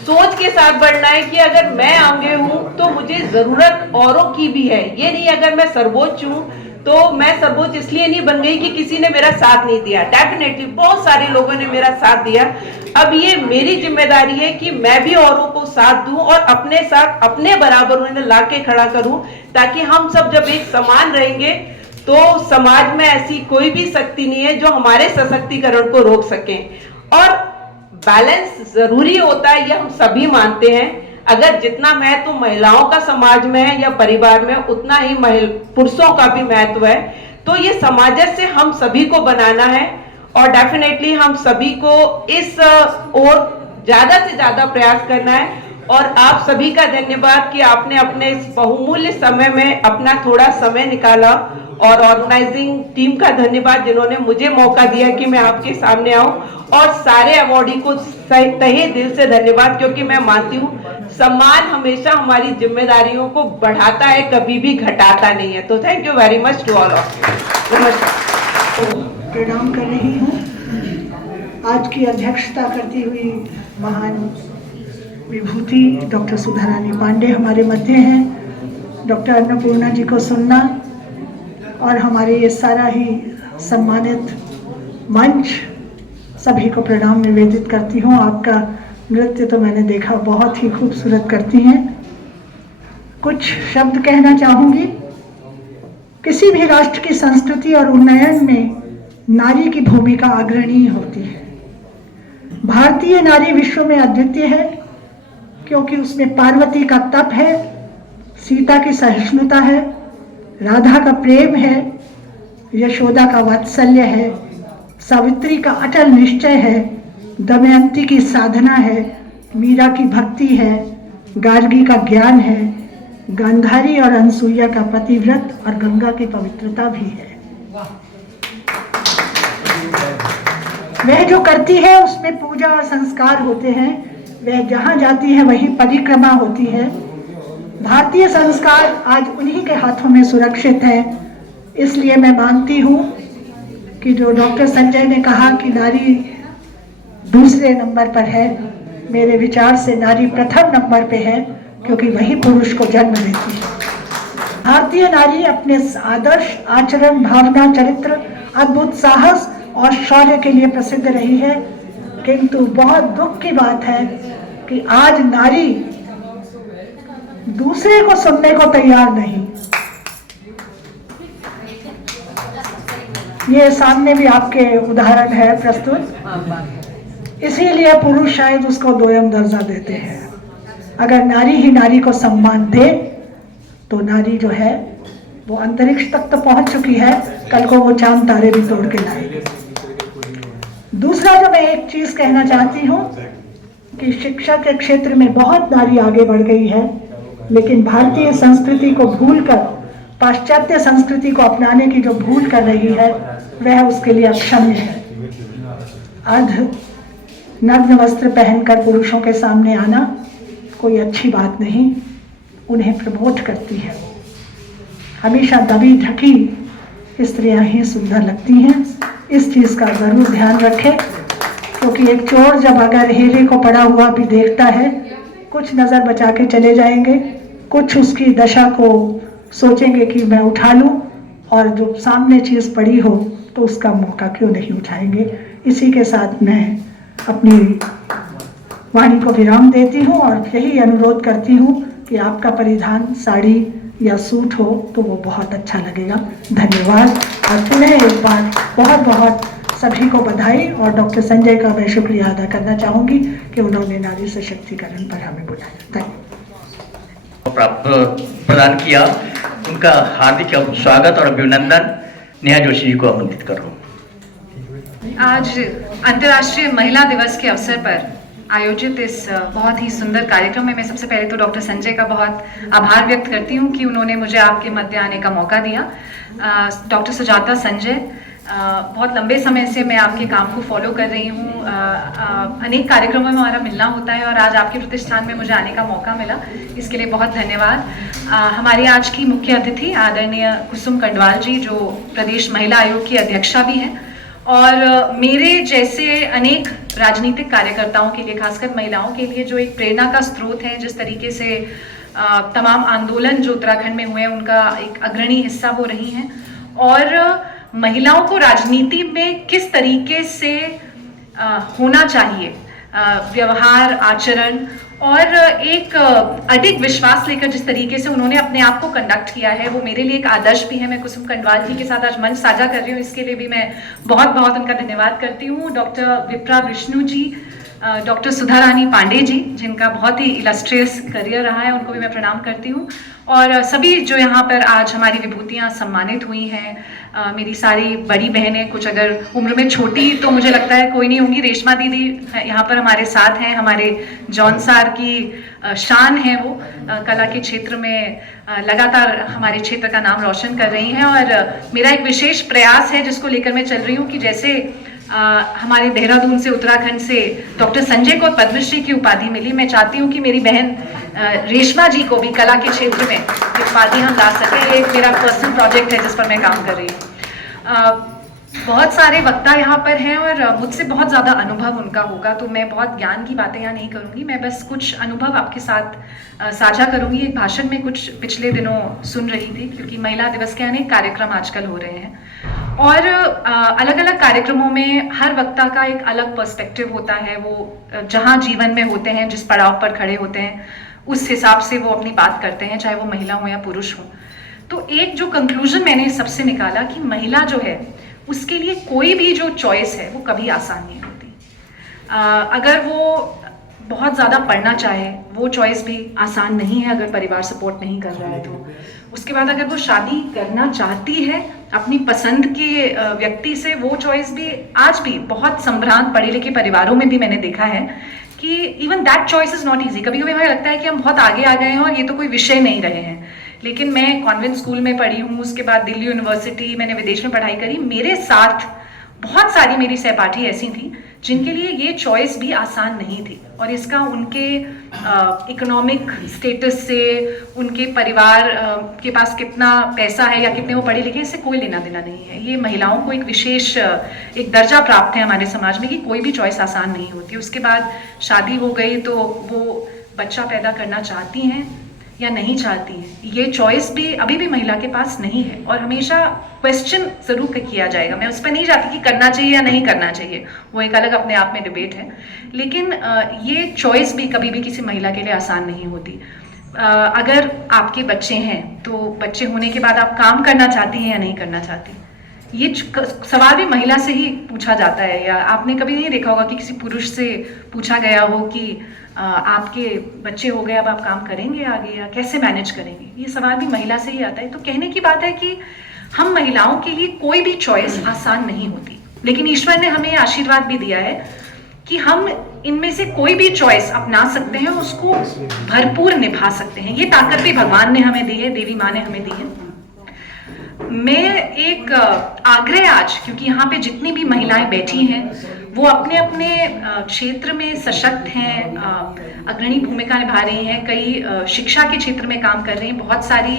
सोच के साथ बढ़ना है कि अगर मैं आगे हूं तो मुझे जरूरत औरों की भी है। ये नहीं अगर मैं सर्वोच्च हूं तो मैं सर्वोच्च इसलिए नहीं बन गई कि किसी ने मेरा साथ नहीं दिया। डेफिनेटली बहुत सारे लोगों ने मेरा साथ दिया। अब ये मेरी जिम्मेदारी है कि मैं भी औरों को साथ दूं और अपने साथ अपने बराबर उन्हें लाके खड़ा करूं, ताकि हम सब जब एक समान रहेंगे तो समाज में ऐसी कोई भी शक्ति नहीं है जो हमारे सशक्तिकरण को रोक सके। और बैलेंस जरूरी होता है, ये हम सभी मानते हैं। अगर जितना महत्व महिलाओं का समाज में है या परिवार में, उतना ही पुरुषों का भी महत्व है। तो ये सामंजस्य हम सभी को बनाना है और डेफिनेटली हम सभी को इस ओर ज्यादा से ज्यादा प्रयास करना है। और आप सभी का धन्यवाद कि आपने अपने इस बहुमूल्य समय में अपना थोड़ा समय निकाला, और ऑर्गेनाइजिंग टीम का धन्यवाद जिन्होंने मुझे मौका दिया कि मैं आपके सामने आऊं, और सारे अवॉर्डी को तहे दिल से धन्यवाद, क्योंकि मैं मानती हूं सम्मान हमेशा हमारी जिम्मेदारियों को बढ़ाता है, कभी भी घटाता नहीं है। तो thank you very much to all of you. नमस्कार। प्रणाम कर रही हूँ। आज की अध्यक्षता करती हुई महान विभूति डॉक्टर सुधा रानी पांडे हमारे मध्य हैं। डॉक्टर अन्नपूर्णा जी को सुनना और हमारे ये सारा ही सम्मानित मंच, सभी को प्रणाम निवेदित करती हूँ। आपका नृत्य तो मैंने देखा, बहुत ही खूबसूरत करती हैं। कुछ शब्द कहना चाहूँगी। किसी भी राष्ट्र की संस्कृति और उन्नयन में नारी की भूमिका अग्रणीय होती है। भारतीय नारी विश्व में अद्वितीय है क्योंकि उसमें पार्वती का तप है, सीता की सहिष्णुता है, राधा का प्रेम है, यशोदा का वात्सल्य है, सावित्री का अटल निश्चय है, दमयंती की साधना है, मीरा की भक्ति है, गार्गी का ज्ञान है, गांधारी और अनसुईया का पतिव्रत और गंगा की पवित्रता भी है। वह जो करती है उसमें पूजा और संस्कार होते हैं। वह जहाँ जाती है वहीं परिक्रमा होती है। भारतीय संस्कार आज उन्हीं के हाथों में सुरक्षित है। इसलिए मैं मानती हूँ कि जो डॉक्टर संजय ने कहा कि नारी दूसरे नंबर पर है, मेरे विचार से नारी प्रथम नंबर पे है, क्योंकि वही पुरुष को जन्म देती है। भारतीय नारी अपने आदर्श, आचरण, भावना, चरित्र, अद्भुत साहस और शौर्य के लिए प्रसिद्ध रही है। किंतु बहुत दुख की बात है कि आज नारी दूसरे को सुनने को तैयार नहीं। ये सामने भी आपके उदाहरण है प्रस्तुत। इसीलिए पुरुष शायद उसको दोयम दर्जा देते हैं। अगर नारी ही नारी को सम्मान दे तो नारी जो है वो अंतरिक्ष तक तो पहुंच चुकी है, कल को वो चांद तारे भी तोड़ के लाएगी। दूसरा जो मैं एक चीज कहना चाहती हूँ कि शिक्षा के क्षेत्र में बहुत नारी आगे बढ़ गई है, लेकिन भारतीय संस्कृति को भूलकर पाश्चात्य संस्कृति को अपनाने की जो भूल कर रही है वह उसके लिए अक्षम्य है। अर्ध नग्न वस्त्र पहनकर पुरुषों के सामने आना कोई अच्छी बात नहीं, उन्हें प्रमोट करती है। हमेशा दबी ढकी स्त्रियां ही सुंदर लगती हैं। इस चीज का जरूर ध्यान रखें, क्योंकि एक चोर जब अगर हीरे को पड़ा हुआ भी देखता है, कुछ नजर बचा के चले जाएंगे, कुछ उसकी दशा को सोचेंगे कि मैं उठा लूं, और जो सामने चीज पड़ी हो तो उसका मौका क्यों नहीं उठाएंगे। इसी के साथ मैं अपनी वाणी को विराम देती हूँ और यही अनुरोध करती हूँ कि आपका परिधान साड़ी या सूट हो तो वो बहुत अच्छा लगेगा। धन्यवाद। और पुनः एक बार बहुत बहुत सभी को बधाई, और डॉक्टर संजय का मैं शुक्रिया अदा करना चाहूँगी कि उन्होंने नारी सशक्तिकरण पर हमें बुलाया। धन्यवाद प्रदान किया। उनका हार्दिक स्वागत और अभिनंदन। नेहा जोशी जी को आमंत्रित करो। आज अंतर्राष्ट्रीय महिला दिवस के अवसर पर आयोजित इस बहुत ही सुंदर कार्यक्रम में मैं सबसे पहले तो डॉक्टर संजय का बहुत आभार व्यक्त करती हूँ कि उन्होंने मुझे आपके मध्य आने का मौका दिया। डॉक्टर सुजाता संजय, बहुत लंबे समय से मैं आपके काम को फॉलो कर रही हूँ। अनेक कार्यक्रमों में हमारा मिलना होता है और आज आपके प्रतिष्ठान में मुझे आने का मौका मिला, इसके लिए बहुत धन्यवाद। हमारी आज की मुख्य अतिथि आदरणीय कुसुम कंडवाल जी, जो प्रदेश महिला आयोग की अध्यक्षा भी हैं, और मेरे जैसे अनेक राजनीतिक कार्यकर्ताओं के लिए, खासकर महिलाओं के लिए, जो एक प्रेरणा का स्रोत है। जिस तरीके से तमाम आंदोलन जो उत्तराखंड में हुए उनका एक अग्रणी हिस्सा वो रही हैं, और महिलाओं को राजनीति में किस तरीके से होना चाहिए, व्यवहार, आचरण, और एक अडिग विश्वास लेकर जिस तरीके से उन्होंने अपने आप को कंडक्ट किया है, वो मेरे लिए एक आदर्श भी है। मैं कुसुम कंडवाल जी के साथ आज मंच साझा कर रही हूँ, इसके लिए भी मैं बहुत बहुत उनका धन्यवाद करती हूँ। डॉक्टर विप्रा विष्णु जी, डॉक्टर सुधा रानी पांडे जी, जिनका बहुत ही इलस्ट्रियस करियर रहा है, उनको भी मैं प्रणाम करती हूँ। और सभी जो यहाँ पर आज हमारी विभूतियाँ सम्मानित हुई हैं, मेरी सारी बड़ी बहनें, कुछ अगर उम्र में छोटी तो मुझे लगता है कोई नहीं होंगी, रेशमा दीदी यहाँ पर हमारे साथ हैं, हमारे जौनसार की शान है, वो कला के क्षेत्र में लगातार हमारे क्षेत्र का नाम रोशन कर रही हैं। और मेरा एक विशेष प्रयास है जिसको लेकर मैं चल रही हूँ कि जैसे हमारे देहरादून से, उत्तराखंड से डॉक्टर संजय को पद्मश्री की उपाधि मिली, मैं चाहती हूँ कि मेरी बहन रेशमा जी को भी कला के क्षेत्र में उपाधि हम ला सकें। ये मेरा पर्सनल प्रोजेक्ट है जिस पर मैं काम कर रही हूँ। बहुत सारे वक्ता यहाँ पर हैं और मुझसे बहुत ज़्यादा अनुभव उनका होगा, तो मैं बहुत ज्ञान की बातें यहाँ नहीं करूँगी। मैं बस कुछ अनुभव आपके साथ साझा करूँगी। एक भाषण में कुछ पिछले दिनों सुन रही थी, क्योंकि महिला दिवस के अनेक कार्यक्रम आजकल हो रहे हैं और अलग अलग कार्यक्रमों में हर वक्ता का एक अलग पर्सपेक्टिव होता है। वो जहाँ जीवन में होते हैं, जिस पड़ाव पर खड़े होते हैं, उस हिसाब से वो अपनी बात करते हैं, चाहे वो महिला हो या पुरुष हो। तो एक जो कंक्लूजन मैंने सबसे निकाला कि महिला जो है उसके लिए कोई भी जो चॉइस है वो कभी आसान नहीं होती। अगर वो बहुत ज़्यादा पढ़ना चाहे, वो चॉइस भी आसान नहीं है अगर परिवार सपोर्ट नहीं कर रहा है तो। उसके बाद अगर वो शादी करना चाहती है अपनी पसंद के व्यक्ति से, वो चॉइस भी आज भी बहुत संभ्रांत पढ़े लिखे परिवारों में भी मैंने देखा है कि even that choice is not easy. कभी कभी हमें लगता है कि हम बहुत आगे आ गए हैं और ये तो कोई विषय नहीं रहे हैं। लेकिन मैं कॉन्वेंट स्कूल में पढ़ी हूँ, उसके बाद दिल्ली यूनिवर्सिटी, मैंने विदेश में पढ़ाई करी। मेरे साथ बहुत सारी मेरी सहपाठी ऐसी थी जिनके लिए ये चॉइस भी आसान नहीं थी और इसका उनके इकोनॉमिक स्टेटस से, उनके परिवार के पास कितना पैसा है या कितने वो पढ़े लिखे, इससे कोई लेना देना नहीं है। ये महिलाओं को एक विशेष एक दर्जा प्राप्त है हमारे समाज में कि कोई भी चॉइस आसान नहीं होती। उसके बाद शादी हो गई तो वो बच्चा पैदा करना चाहती हैं या नहीं चाहती हैं, ये चॉइस भी अभी भी महिला के पास नहीं है और हमेशा क्वेश्चन जरूर किया जाएगा। मैं उस पर नहीं जाती कि करना चाहिए या नहीं करना चाहिए, वो एक अलग अपने आप में डिबेट है। लेकिन ये चॉइस भी कभी भी किसी महिला के लिए आसान नहीं होती। अगर आपके बच्चे हैं तो बच्चे होने के बाद आप काम करना चाहती हैं या नहीं करना चाहती, ये सवाल भी महिला से ही पूछा जाता है। या आपने कभी नहीं देखा होगा कि किसी पुरुष से पूछा गया हो कि आपके बच्चे हो गए, अब आप काम करेंगे आगे या कैसे मैनेज करेंगे। ये सवाल भी महिला से ही आता है। तो कहने की बात है कि हम महिलाओं के लिए कोई भी चॉइस आसान नहीं होती, लेकिन ईश्वर ने हमें आशीर्वाद भी दिया है कि हम इनमें से कोई भी चॉइस अपना सकते हैं, उसको भरपूर निभा सकते हैं। ये ताकत भी भगवान ने हमें दी है, देवी माँ ने हमें दी है। मैं एक आग्रह आज, क्योंकि यहाँ पे जितनी भी महिलाएं बैठी हैं वो अपने अपने क्षेत्र में सशक्त हैं, अग्रणी भूमिका निभा रही हैं, कई शिक्षा के क्षेत्र में काम कर रही हैं, बहुत सारी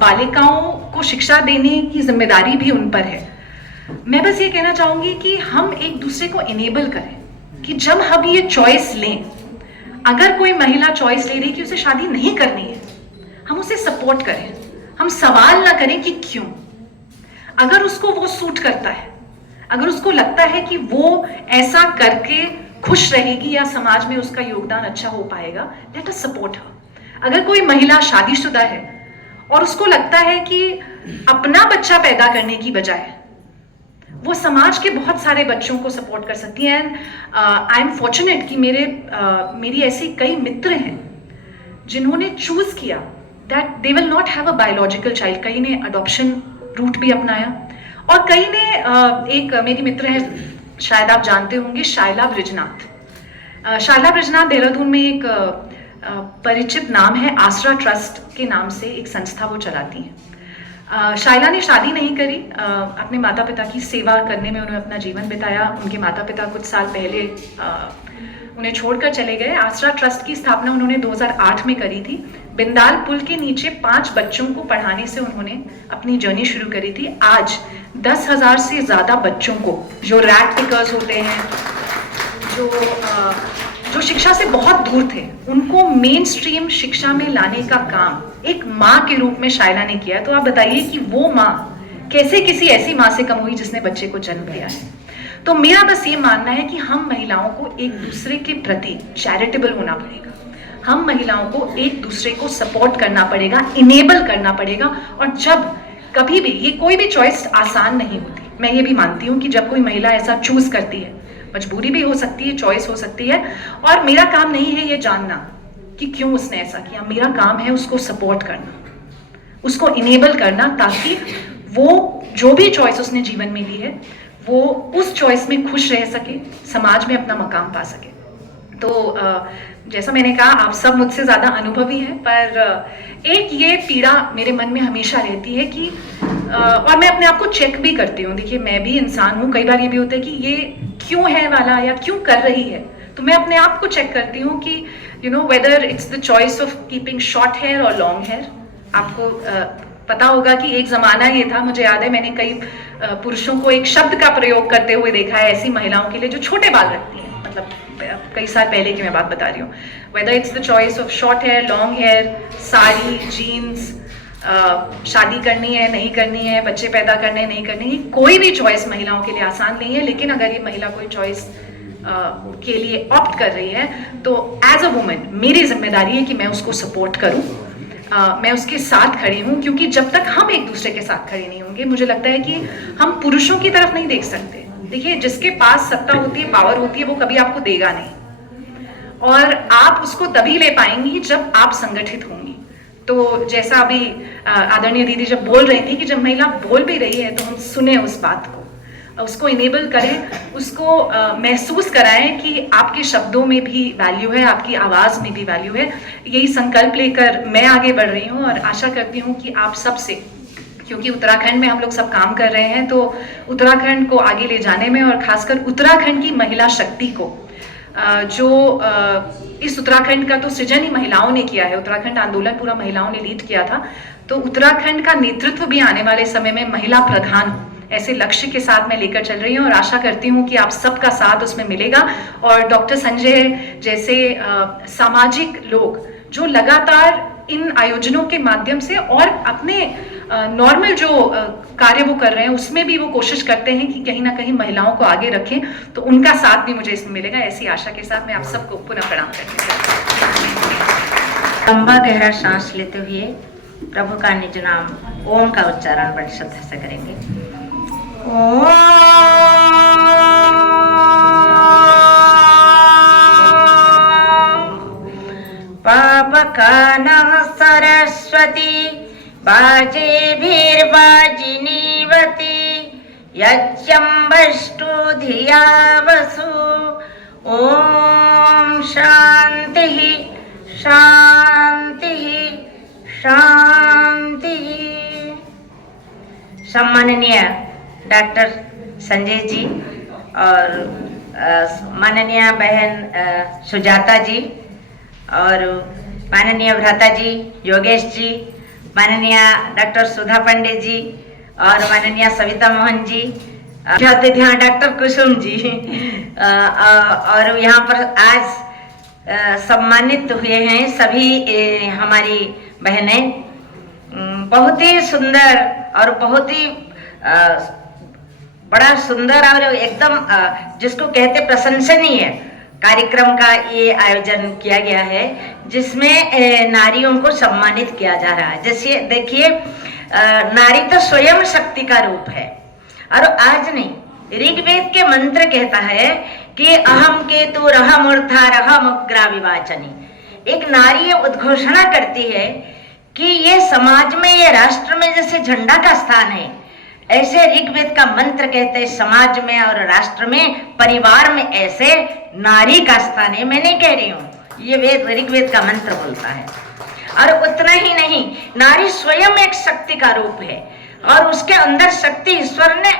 बालिकाओं को शिक्षा देने की जिम्मेदारी भी उन पर है। मैं बस ये कहना चाहूँगी कि हम एक दूसरे को इनेबल करें कि जब हम ये चॉइस लें, अगर कोई महिला चॉइस ले रही कि उसे शादी नहीं करनी है, हम उसे सपोर्ट करें। हम सवाल ना करें कि क्यों। अगर उसको वो सूट करता है, अगर उसको लगता है कि वो ऐसा करके खुश रहेगी या समाज में उसका योगदान अच्छा हो पाएगा, लेट अस सपोर्ट हर। अगर कोई महिला शादीशुदा है और उसको लगता है कि अपना बच्चा पैदा करने की बजाय वो समाज के बहुत सारे बच्चों को सपोर्ट कर सकती है। एंड आई एम फॉर्चुनेट कि मेरी ऐसी कई मित्र हैं जिन्होंने चूज किया that they will not have a biological child. कई ने अडॉप्शन रूट भी अपनाया और कई ने एक मेरी मित्र है, शायद आप जानते होंगे, शाइला ब्रिजनाथ। शाइला ब्रिजनाथ देहरादून में एक परिचित नाम है, आसरा ट्रस्ट के नाम से एक संस्था वो चलाती हैं। शाइला ने शादी नहीं करी, अपने माता पिता की सेवा करने में उन्होंने अपना जीवन बिताया। उनके माता पिता कुछ साल पहले उन्हें छोड़कर चले गए। आसरा ट्रस्ट की स्थापना उन्होंने 2008 में करी थी। बिंदाल पुल के नीचे 5 बच्चों को पढ़ाने से उन्होंने अपनी जर्नी शुरू करी थी। आज 10,000 से ज़्यादा बच्चों को, जो रैट पिकर्स होते हैं, जो शिक्षा से बहुत दूर थे, उनको मेन स्ट्रीम शिक्षा में लाने का काम एक माँ के रूप में शाइला ने किया। तो आप बताइए कि वो माँ कैसे किसी ऐसी माँ से कम हुई जिसने बच्चे को जन्म दिया है। तो मेरा बस ये मानना है कि हम महिलाओं को एक दूसरे के प्रति चैरिटेबल होना पड़ेगा। हम महिलाओं को एक दूसरे को सपोर्ट करना पड़ेगा, इनेबल करना पड़ेगा। और जब कभी भी, ये कोई भी चॉइस आसान नहीं होती, मैं ये भी मानती हूँ कि जब कोई महिला ऐसा चूज करती है, मजबूरी भी हो सकती है, चॉइस हो सकती है, और मेरा काम नहीं है ये जानना कि क्यों उसने ऐसा किया। मेरा काम है उसको सपोर्ट करना, उसको इनेबल करना, ताकि वो जो भी चॉइस उसने जीवन में ली है वो उस चॉइस में खुश रह सके, समाज में अपना मकाम पा सके। तो जैसा मैंने कहा, आप सब मुझसे ज़्यादा अनुभवी हैं, पर एक ये पीड़ा मेरे मन में हमेशा रहती है कि और मैं अपने आप को चेक भी करती हूँ। देखिए, मैं भी इंसान हूँ, कई बार ये भी होता है कि ये क्यों है वाला या क्यों कर रही है। तो मैं अपने आप को चेक करती हूँ कि you know whether it's the choice of keeping short hair और लॉन्ग हेयर। आपको पता होगा कि एक जमाना ये था, मुझे याद है मैंने कई पुरुषों को एक शब्द का प्रयोग करते हुए देखा है ऐसी महिलाओं के लिए जो छोटे बाल रखती हैं, मतलब कई साल पहले की मैं बात बता रही हूँ। Whether it's the choice of short hair, long hair, sari, jeans, शादी करनी है नहीं करनी है, बच्चे पैदा करने नहीं करने, ये कोई भी चॉइस महिलाओं के लिए आसान नहीं है। लेकिन अगर ये महिला कोई चॉइस के लिए ऑप्ट कर रही है तो एज अ वुमन मेरी जिम्मेदारी है कि मैं उसको सपोर्ट करूं, मैं उसके साथ खड़ी हूं, क्योंकि जब तक हम एक दूसरे के साथ खड़े नहीं होंगे, मुझे लगता है कि हम पुरुषों की तरफ नहीं देख सकते। देखिए, जिसके पास सत्ता होती है, पावर होती है, वो कभी आपको देगा नहीं, और आप उसको तभी ले पाएंगी जब आप संगठित होंगी। तो जैसा अभी आदरणीय दीदी जब बोल रही थी कि जब महिला बोल भी रही है तो हम सुने उस बात को, उसको इनेबल करें, उसको महसूस कराएं कि आपके शब्दों में भी वैल्यू है, आपकी आवाज़ में भी वैल्यू है। यही संकल्प लेकर मैं आगे बढ़ रही हूँ और आशा करती हूँ कि आप सबसे, क्योंकि उत्तराखंड में हम लोग सब काम कर रहे हैं, तो उत्तराखंड को आगे ले जाने में और खासकर उत्तराखंड की महिला शक्ति को, जो इस उत्तराखंड का तो सृजन ही महिलाओं ने किया है, उत्तराखंड आंदोलन पूरा महिलाओं ने लीड किया था, तो उत्तराखंड का नेतृत्व भी आने वाले समय में महिला प्रधान हो, ऐसे लक्ष्य के साथ मैं लेकर चल रही हूँ और आशा करती हूँ कि आप सबका साथ उसमें मिलेगा। और डॉक्टर संजय जैसे सामाजिक लोग जो लगातार इन आयोजनों के माध्यम से और अपने नॉर्मल जो कार्य वो कर रहे हैं उसमें भी वो कोशिश करते हैं कि कहीं ना कहीं महिलाओं को आगे रखें, तो उनका साथ भी मुझे इसमें मिलेगा। ऐसी आशा के साथ मैं आप सबको पुनः प्रणाम करती हूँ। लंबा गहरा सांस लेते हुए प्रभु का निज नाम ओम का उच्चारण बड़ी श्रद्धा से करेंगे। ओम पापकानः सरस्वती बाजे भीर्वाजिनीवती यज्ञम्बष्टु धिया वसु। ओम शांति शांति शांति। सम्माननीय डॉक्टर संजय जी और माननीय बहन सुजाता जी और माननीय भ्राता जी योगेश जी, माननीय डॉक्टर सुधा पंडित जी और माननीय सविता मोहन जी, अतिथियां डॉक्टर कुसुम जी, और यहाँ पर आज सम्मानित हुए हैं सभी हमारी बहनें। बहुत ही सुंदर और बहुत ही बड़ा सुंदर और एकदम जिसको कहते प्रशंसनीय कार्यक्रम का ये आयोजन किया गया है, जिसमें नारियों को सम्मानित किया जा रहा है। जैसे देखिए, नारी तो स्वयं शक्ति का रूप है, और आज नहीं, ऋग्वेद के मंत्र कहता है कि अहम केतु रहम ऊर्धा रहम उग्रा विवाचनी। एक नारी ये उद्घोषणा करती है कि ये समाज में, ये राष्ट्र में जैसे झंडा का स्थान है, ऐसे ऋग्वेद का मंत्र कहते हैं समाज में और राष्ट्र में, परिवार में ऐसे नारी का स्थान है। मैं नहीं कह रही हूँ, ये ऋग्वेद का मंत्र बोलता है। और उतना ही नहीं, नारी स्वयं एक शक्ति का रूप है, और उसके अंदर शक्ति ईश्वर ने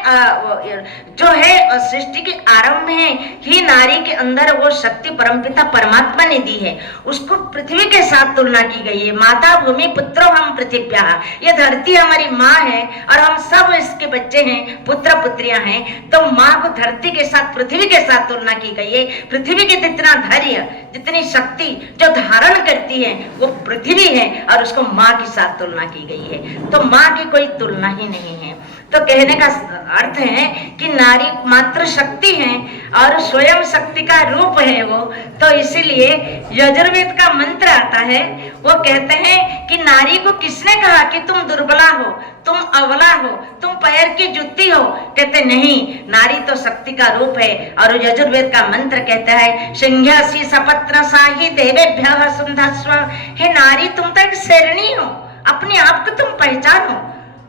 जो है सृष्टि के आरंभ में ही नारी के अंदर वो शक्ति परमपिता परमात्मा ने दी है। उसको पृथ्वी के साथ तुलना की गई है। माता भूमि पुत्रो हम पृथिव्या, ये धरती हमारी माँ है और हम सब इसके बच्चे हैं, पुत्र पुत्रियां हैं। तो माँ को धरती के साथ, पृथ्वी के साथ तुलना की गई है। पृथ्वी के जितना धैर्य, जितनी शक्ति जो धारण करती है वो पृथ्वी है, और उसको माँ के साथ तुलना की गई है। तो माँ की कोई तुलना ही नहीं है। तो कहने का अर्थ है कि नारी मात्र शक्ति है और स्वयं शक्ति का रूप है वो। तो इसीलिए यजुर्वेद का मंत्र आता है, वो कहते हैं कि नारी को किसने कहा कि तुम दुर्बला हो, तुम अबला हो, तुम पैर की जुत्ती हो? कहते नहीं, नारी तो शक्ति का रूप है। और यजुर्वेद का मंत्र कहता है, सिंहासी सपत्र साही देवेभ्यः सुंदस्व। हे नारी, तुम तो एक शेरनी हो, अपने आप को तुम पहचानो।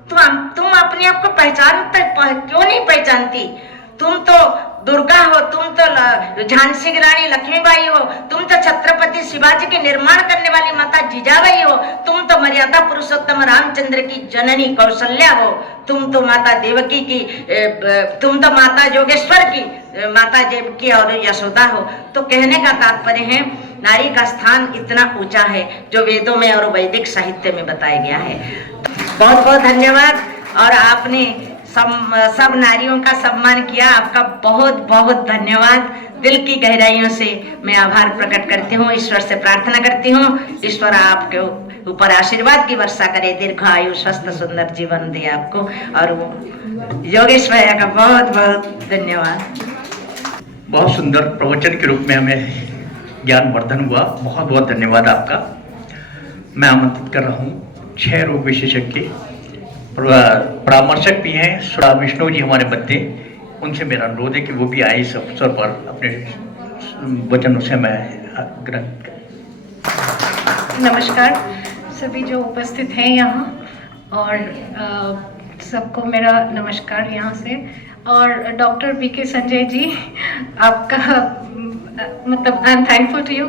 तुम अपने आप को पहचानते क्यों नहीं पहचानती? तुम तो दुर्गा हो, तुम तो झांसी की रानी लक्ष्मीबाई हो, तुम तो छत्रपति शिवाजी के निर्माण करने वाली माता जिजाबाई हो, तुम तो मर्यादा पुरुषोत्तम रामचंद्र की जननी कौशल्या हो, तुम तो माता देवकी की, तुम तो माता योगेश्वर की, माता देवकी और यशोदा हो। तो कहने का तात्पर्य है, नारी का स्थान इतना ऊंचा है जो वेदों में और वैदिक साहित्य में बताया गया है। बहुत बहुत धन्यवाद। और आपने सब नारियों का सम्मान किया, आपका बहुत बहुत धन्यवाद। दिल की गहराइयों से मैं आभार प्रकट करती हूँ, ईश्वर से प्रार्थना करती हूँ, ईश्वर आपके ऊपर आशीर्वाद की वर्षा करे, दीर्घ आयु स्वस्थ सुंदर जीवन दे आपको। और वो योगेश भैया का बहुत बहुत धन्यवाद। बहुत सुंदर प्रवचन के रूप में हमें ज्ञानवर्धन हुआ, बहुत बहुत धन्यवाद आपका। मैं आमंत्रित कर रहा हूँ 6 रोग विशेषज्ञ परामर्शक भी हैं, सुधा विष्णु जी हमारे बच्चे, उनसे मेरा अनुरोध है कि वो भी आए इस अवसर पर अपने वचनों से मैं ग्रहण। नमस्कार सभी जो उपस्थित हैं यहाँ, और सबको मेरा नमस्कार यहाँ से। और डॉक्टर बीके संजय जी, आपका मतलब I am thankful to you.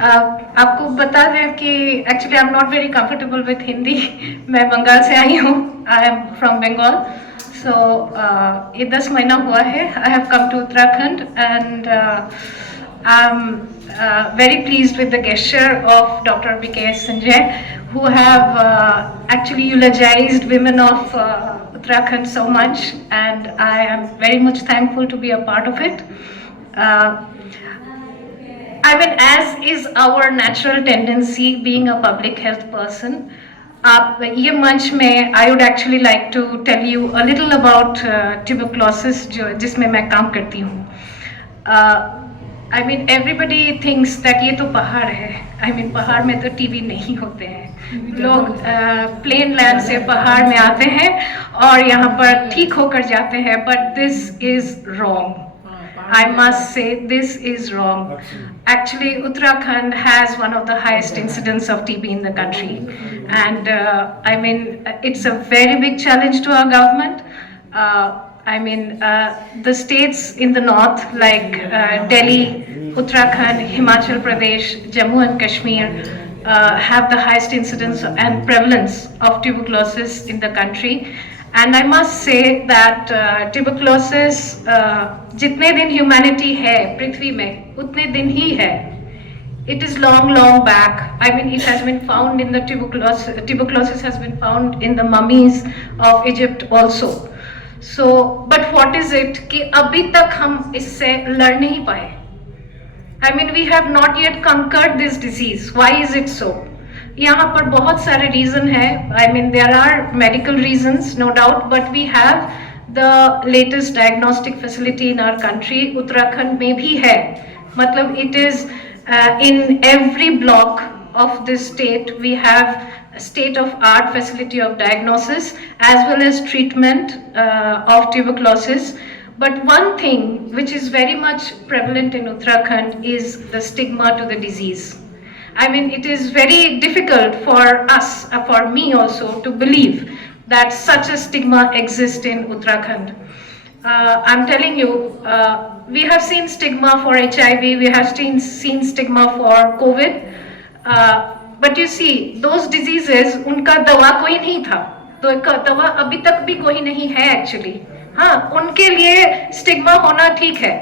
आपको बता दें कि actually I am not very comfortable with Hindi, मैं बंगाल से आई हूँ, I am from Bengal. So ये 10 महीना हुआ है, I have come to Uttarakhand and I am very pleased with the gesture of Dr. B.K. Sanjay, who have actually eulogized women of Uttarakhand so much, and I am very much thankful to be a part of it. I mean, as is our natural tendency, being a public health person, आप ये मंच में I would actually like to tell you a little about tuberculosis, जो जिसमें मैं काम करती हूँ। I mean, everybody thinks that ये तो पहाड़ है। I mean, पहाड़ में तो टीबी नहीं होते हैं। लोग प्लेन लैंड से पहाड़ में आते हैं और यहाँ पर ठीक होकर जाते हैं, but this is wrong. I must say this is wrong. Actually, Uttarakhand has one of the highest incidence of TB in the country, and I mean, it's a very big challenge to our government. I mean, the states in the north like Delhi, Uttarakhand, Himachal Pradesh, Jammu and Kashmir have the highest incidence and prevalence of tuberculosis in the country. And I must say that tuberculosis, जितने दिन humanity है पृथ्वी में, उतने दिन ही है. It is long back. I mean, it has been found in the tuberculosis has been found in the mummies of Egypt also. So, but what is it कि अभी तक हम इससे लड़ नहीं पाए? I mean, we have not yet conquered this disease. Why is it so? यहाँ पर बहुत सारे reason है. I mean, there are medical reasons, no doubt, but we have the latest diagnostic facility in our country. Uttarakhand में भी है. मतलब it is in every block of this state we have state-of-art facility of diagnosis as well as treatment of tuberculosis. But one thing which is very much prevalent in Uttarakhand is the stigma to the disease. I mean, it is very difficult for us, for me also, to believe that such a stigma exists in Uttarakhand. I'm telling you, we have seen stigma for HIV, we have seen stigma for COVID. But you see, those diseases, उनका दवा कोई नहीं था, तो दवा अभी तक भी कोई नहीं है actually. हाँ, उनके लिए स्टिग्मा होना ठीक है,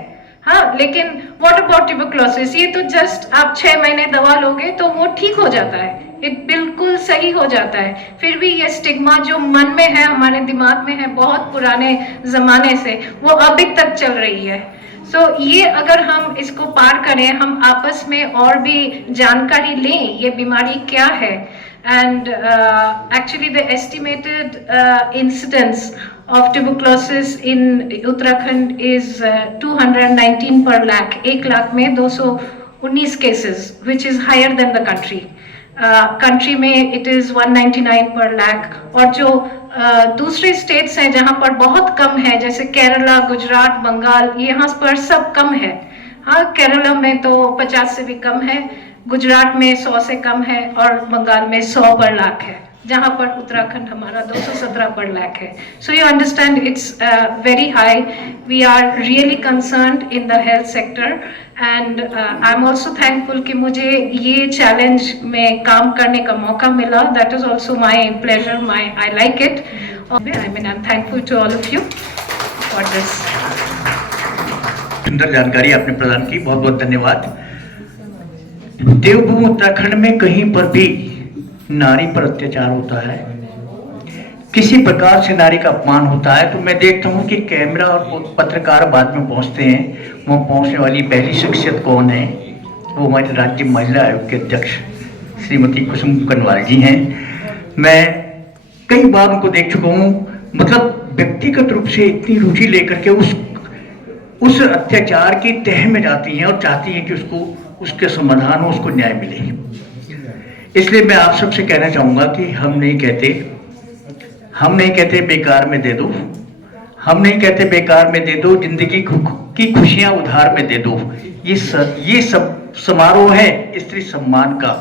हाँ, लेकिन what about tuberculosis? ये तो just आप 6 महीने दवा लोगे तो वो ठीक हो जाता है, ये बिल्कुल सही हो जाता है। फिर भी ये स्टिग्मा जो मन में है, हमारे दिमाग में है, बहुत पुराने जमाने से, वो अभी तक चल रही है। So, ये अगर हम इसको पार करें, हम आपस में और भी जानकारी लें, ये बीमारी क्या है, and actually the estimated incidence of tuberculosis in Uttarakhand is 219 per lakh, 1 lakh में 219 cases, which is higher than the country. Country में it is 199 per lakh, और जो दूसरे स्टेट्स हैं जहाँ पर बहुत कम है, जैसे केरला, गुजरात, बंगाल, यहाँ पर सब कम है। हाँ, केरला में तो 50 से भी कम है, गुजरात में 100 से कम है, और बंगाल में 100 पर लाख है, जहाँ पर उत्तराखंड हमारा 217 पर लाख है। So you understand it's very high. We are really concerned in the health sector, and I'm also thankful कि मुझे ये challenge में काम करने का मौका मिला. That is also my pleasure. I like it. I mean, I'm thankful to all of you for this. सुंदर जानकारी आपने प्रदान की, बहुत बहुत धन्यवाद। देवभूमि उत्तराखंड में कहीं पर भी नारी पर अत्याचार होता है, किसी प्रकार से नारी का अपमान होता है तो मैं देखता हूँ कि कैमरा और पत्रकार बाद में पहुँचते हैं। वहाँ पहुँचने वाली पहली शख्सियत कौन है? वो हमारे राज्य महिला आयोग के अध्यक्ष श्रीमती कुसुम कनवाल जी हैं। मैं कई बार उनको देख चुका हूँ, मतलब व्यक्तिगत रूप से इतनी रुचि लेकर के उस अत्याचार की तह में जाती हैं और चाहती हैं कि उसके समाधान हो, उसको न्याय मिले। इसलिए मैं आप सबसे कहना चाहूँगा कि हम नहीं कहते बेकार में दे दो, हम नहीं कहते बेकार में दे दो, जिंदगी की खुशियां उधार में दे दो। ये सब समारोह है स्त्री सम्मान का।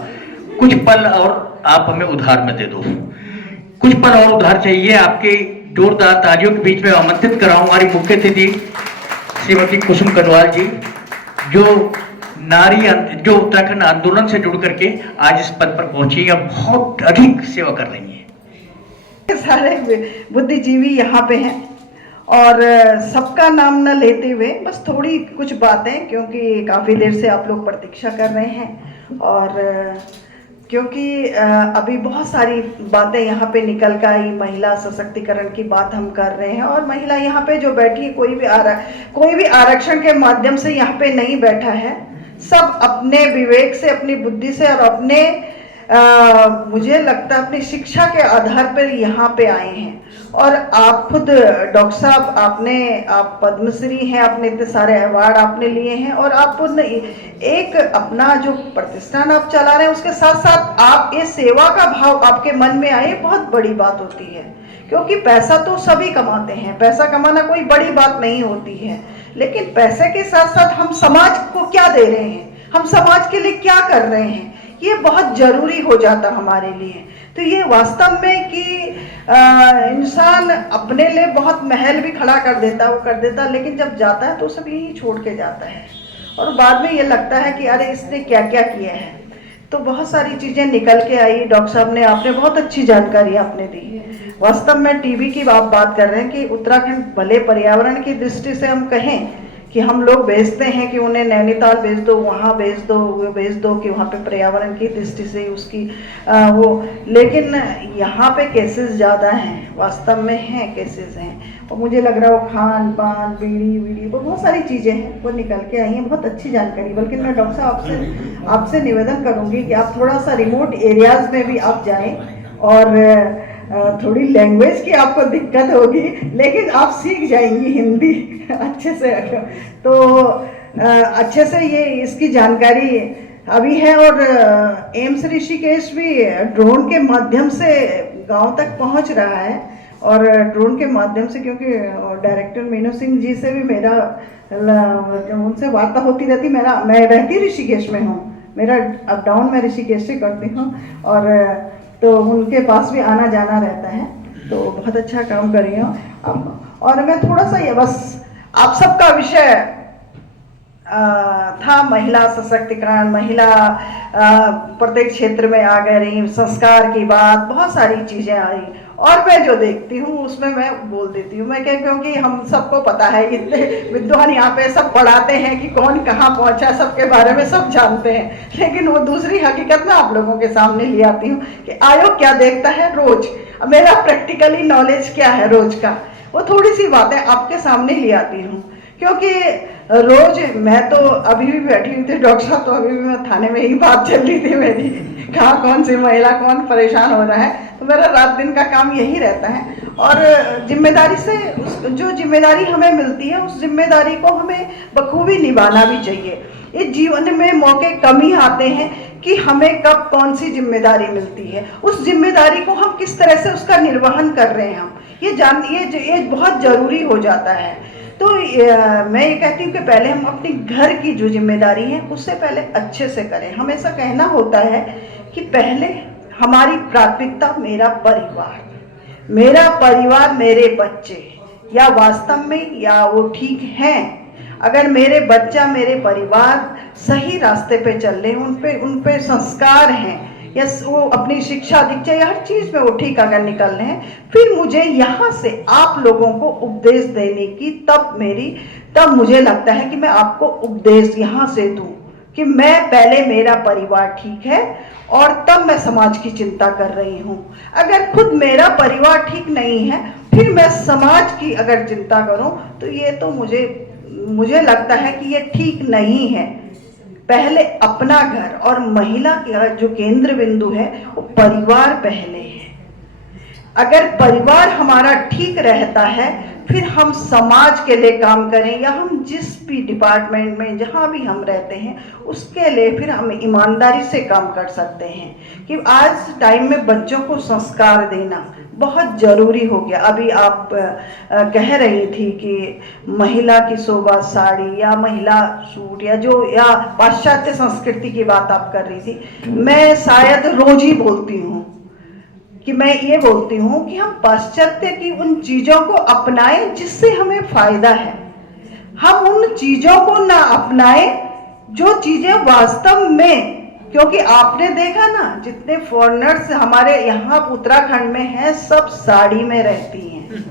कुछ पल और आप हमें उधार में दे दो, कुछ पल और उधार चाहिए। आपके जोरदार तालियों के बीच में आमंत्रित कराऊं हमारी मुख्य अतिथि श्रीमती कुसुम कनवाल जी, जो उत्तराखंड आंदोलन से जुड़ करके आज इस पद पर पहुंची या बहुत अधिक सेवा कर रही हैं। सारे बुद्धिजीवी यहाँ पे हैं और सबका नाम न लेते हुए बस थोड़ी कुछ बातें, क्योंकि काफ़ी देर से आप लोग प्रतीक्षा कर रहे हैं और क्योंकि अभी बहुत सारी बातें यहाँ पे निकल कर आई। महिला सशक्तिकरण की बात हम कर रहे हैं और महिला यहाँ पे जो बैठी है कोई भी आरक्षण के माध्यम से यहाँ पे नहीं बैठा है। सब अपने विवेक से, अपनी बुद्धि से और अपने मुझे लगता है अपनी शिक्षा के आधार पर यहाँ पे आए हैं। और आप खुद डॉक्टर साहब आप पद्मश्री हैं, आपने इतने सारे अवार्ड आपने लिए हैं और आप एक अपना जो प्रतिष्ठान आप चला रहे हैं उसके साथ साथ आप ये सेवा का भाव आपके मन में आए, बहुत बड़ी बात होती है। क्योंकि पैसा तो सभी कमाते हैं, पैसा कमाना कोई बड़ी बात नहीं होती है, लेकिन पैसे के साथ साथ हम समाज को क्या दे रहे हैं, हम समाज के लिए क्या कर रहे हैं, ये बहुत जरूरी हो जाता हमारे लिए। तो ये वास्तव में कि इंसान अपने लिए बहुत महल भी खड़ा कर देता, वो कर देता, लेकिन जब जाता है तो सब यही छोड़ के जाता है और बाद में ये लगता है कि अरे इसने क्या क्या किया है। तो बहुत सारी चीज़ें निकल के आई। डॉक्टर साहब ने आपने बहुत अच्छी जानकारी आपने दी। वास्तव में टीबी की आप बात कर रहे हैं कि उत्तराखंड भले पर्यावरण की दृष्टि से हम कहें कि हम लोग भेजते हैं कि उन्हें नैनीताल भेज दो, वहाँ भेज दो, वो भेज दो कि वहाँ पे पर्यावरण की दृष्टि से उसकी लेकिन यहाँ पे केसेस ज़्यादा हैं, वास्तव में हैं केसेस हैं। और मुझे लग रहा है वो खान पान बीड़ी बहुत सारी चीज़ें हैं वो निकल के आई हैं। बहुत अच्छी जानकारी। बल्कि मैं डॉक्टर साहब आपसे निवेदन करूँगी कि आप थोड़ा सा रिमोट एरियाज़ में भी आप जाएँ और थोड़ी लैंग्वेज की आपको दिक्कत होगी लेकिन आप सीख जाएंगी हिंदी अच्छे से। तो अच्छे से ये इसकी जानकारी अभी है। और एम्स ऋषिकेश भी ड्रोन के माध्यम से गांव तक पहुंच रहा है और ड्रोन के माध्यम से, क्योंकि डायरेक्टर मीनू सिंह जी से भी मेरा उनसे वार्ता होती रहती। मैं रहती ऋषिकेश में हूँ, मेरा अप डाउन मैं ऋषिकेश से करती हूँ और तो उनके पास भी आना जाना रहता है। तो बहुत अच्छा काम कर रही हूँ। और मैं थोड़ा सा ये बस आप सबका विषय था महिला सशक्तिकरण, महिला प्रत्येक क्षेत्र में आ गए रही, संस्कार की बात, बहुत सारी चीज़ें आई और मैं जो देखती हूँ उसमें मैं बोल देती हूँ। मैं क्या, क्योंकि हम सबको पता है, इतने विद्वान यहाँ पे सब पढ़ाते हैं कि कौन कहाँ पहुँचा, सबके बारे में सब जानते हैं, लेकिन वो दूसरी हकीकत मैं आप लोगों के सामने ले आती हूँ कि आयोग क्या देखता है रोज, मेरा प्रैक्टिकली नॉलेज क्या है रोज का, वो थोड़ी सी बातें आपके सामने ले आती हूँ। क्योंकि रोज मैं तो अभी भी बैठी हुई थी डॉक्टर साहब, तो अभी भी मैं थाने में ही बात चल रही थी मेरी, कहाँ कौन सी महिला कौन परेशान हो रहा है। तो मेरा रात दिन का काम यही रहता है और जिम्मेदारी से जो जिम्मेदारी हमें मिलती है उस जिम्मेदारी को हमें बखूबी निभाना भी चाहिए। इस जीवन में मौके कम ही आते हैं कि हमें कब कौन सी जिम्मेदारी मिलती है, उस जिम्मेदारी को हम किस तरह से उसका निर्वहन कर रहे हैं हम ये बहुत जरूरी हो जाता है। तो मैं ये कहती हूँ कि पहले हम अपनी घर की जो जिम्मेदारी है उससे पहले अच्छे से करें। हमेशा कहना होता है कि पहले हमारी प्राथमिकता मेरा परिवार मेरे बच्चे, या वास्तव में या वो ठीक हैं। अगर मेरे बच्चा मेरे परिवार सही रास्ते पे चल रहे हैं, उन पे संस्कार हैं या वो अपनी शिक्षा दीक्षा या हर चीज़ में वो ठीक अगर निकल रहे हैं, फिर मुझे यहाँ से आप लोगों को उपदेश देने की तब मुझे लगता है कि मैं आपको उपदेश यहाँ से दूँ कि मैं पहले मेरा परिवार ठीक है और तब मैं समाज की चिंता कर रही हूँ। अगर खुद मेरा परिवार ठीक नहीं है फिर मैं समाज की अगर चिंता करूँ तो ये तो मुझे लगता है कि ये ठीक नहीं है। पहले अपना घर और महिला का जो केंद्र बिंदु है वो परिवार पहले है। अगर परिवार हमारा ठीक रहता है फिर हम समाज के लिए काम करें या हम जिस भी डिपार्टमेंट में जहाँ भी हम रहते हैं उसके लिए फिर हम ईमानदारी से काम कर सकते हैं। कि आज टाइम में बच्चों को संस्कार देना बहुत ज़रूरी हो गया। अभी आप कह रही थी कि महिला की शोभा साड़ी या महिला सूट या पाश्चात्य संस्कृति की बात आप कर रही थी। मैं शायद रोज ही बोलती हूँ कि मैं ये बोलती हूँ कि हम पाश्चात्य की उन चीज़ों को अपनाएं जिससे हमें फायदा है। हम उन चीज़ों को ना अपनाएं जो चीज़ें वास्तव में, क्योंकि आपने देखा ना जितने फॉरेनर्स हमारे यहाँ उत्तराखंड में हैं सब साड़ी में रहती हैं।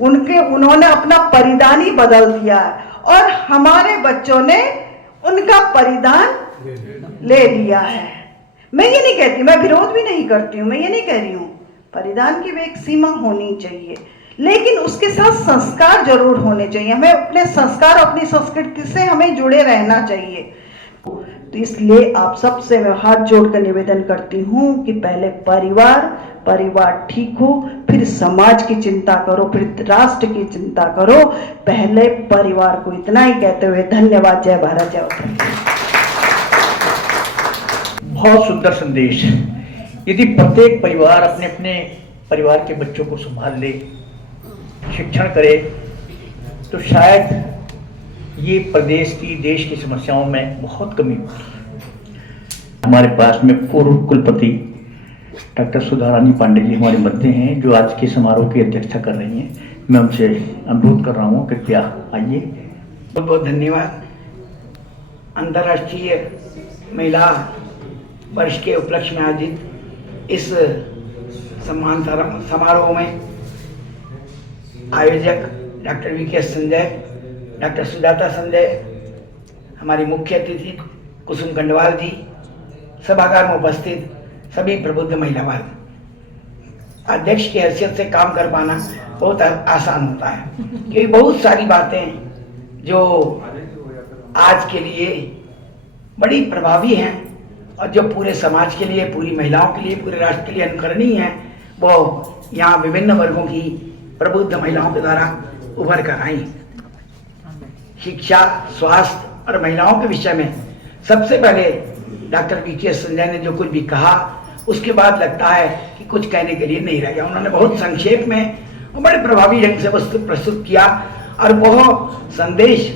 उन्होंने अपना परिधान ही बदल दिया और हमारे बच्चों ने उनका परिधान ले लिया है। मैं ये नहीं कहती, मैं विरोध भी नहीं करती हूँ, मैं ये नहीं कह रही हूँ, परिधान की भी एक सीमा होनी चाहिए लेकिन उसके साथ संस्कार जरूर होने चाहिए। हमें अपने संस्कार अपनी संस्कृति से हमें जुड़े रहना चाहिए। तो इसलिए आप सबसे मैं हाथ जोड़कर निवेदन करती हूँ कि पहले परिवार ठीक हो, फिर समाज की चिंता करो, फिर राष्ट्र की चिंता करो। पहले परिवार को इतना ही कहते हुए धन्यवाद। जय भारत, जय उत्तराखंड। बहुत सुंदर संदेश। यदि प्रत्येक परिवार अपने अपने परिवार के बच्चों को संभाल ले, शिक्षण करे, तो शायद ये प्रदेश की देश की समस्याओं में बहुत कमी होगी। हमारे पास में पूर्व कुलपति डॉक्टर सुधा रानी पांडे जी हमारे मध्य हैं जो आज के समारोह की अध्यक्षता कर रही हैं। मैं उनसे अनुरोध कर रहा हूँ कृपया आइए। बहुत बहुत धन्यवाद। अंतर्राष्ट्रीय महिला वर्ष के उपलक्ष्य में आयोजित इस सम्मान समारोह में आयोजक doctor VK. Sanjay, doctor Sujata Sanjay, हमारी मुख्य अतिथि कुसुम कंडवाल जी, सभागार में उपस्थित सभी प्रबुद्ध महिलावान, अध्यक्ष की हैसियत से काम कर पाना बहुत आसान होता है क्योंकि बहुत सारी बातें जो आज के लिए बड़ी प्रभावी हैं और जो पूरे समाज के लिए, पूरी महिलाओं के लिए, पूरे राष्ट्र के लिए अनुकरणीय है, वो यहाँ विभिन्न वर्गों की प्रबुद्ध महिलाओं के द्वारा उभर कर आई। शिक्षा, स्वास्थ्य और महिलाओं के विषय में सबसे पहले डॉक्टर वी.के. संजय ने जो कुछ भी कहा उसके बाद लगता है कि कुछ कहने के लिए नहीं रह गया। उन्होंने बहुत संक्षेप में और बड़े प्रभावी ढंग से वस्तु प्रस्तुत किया और वह संदेश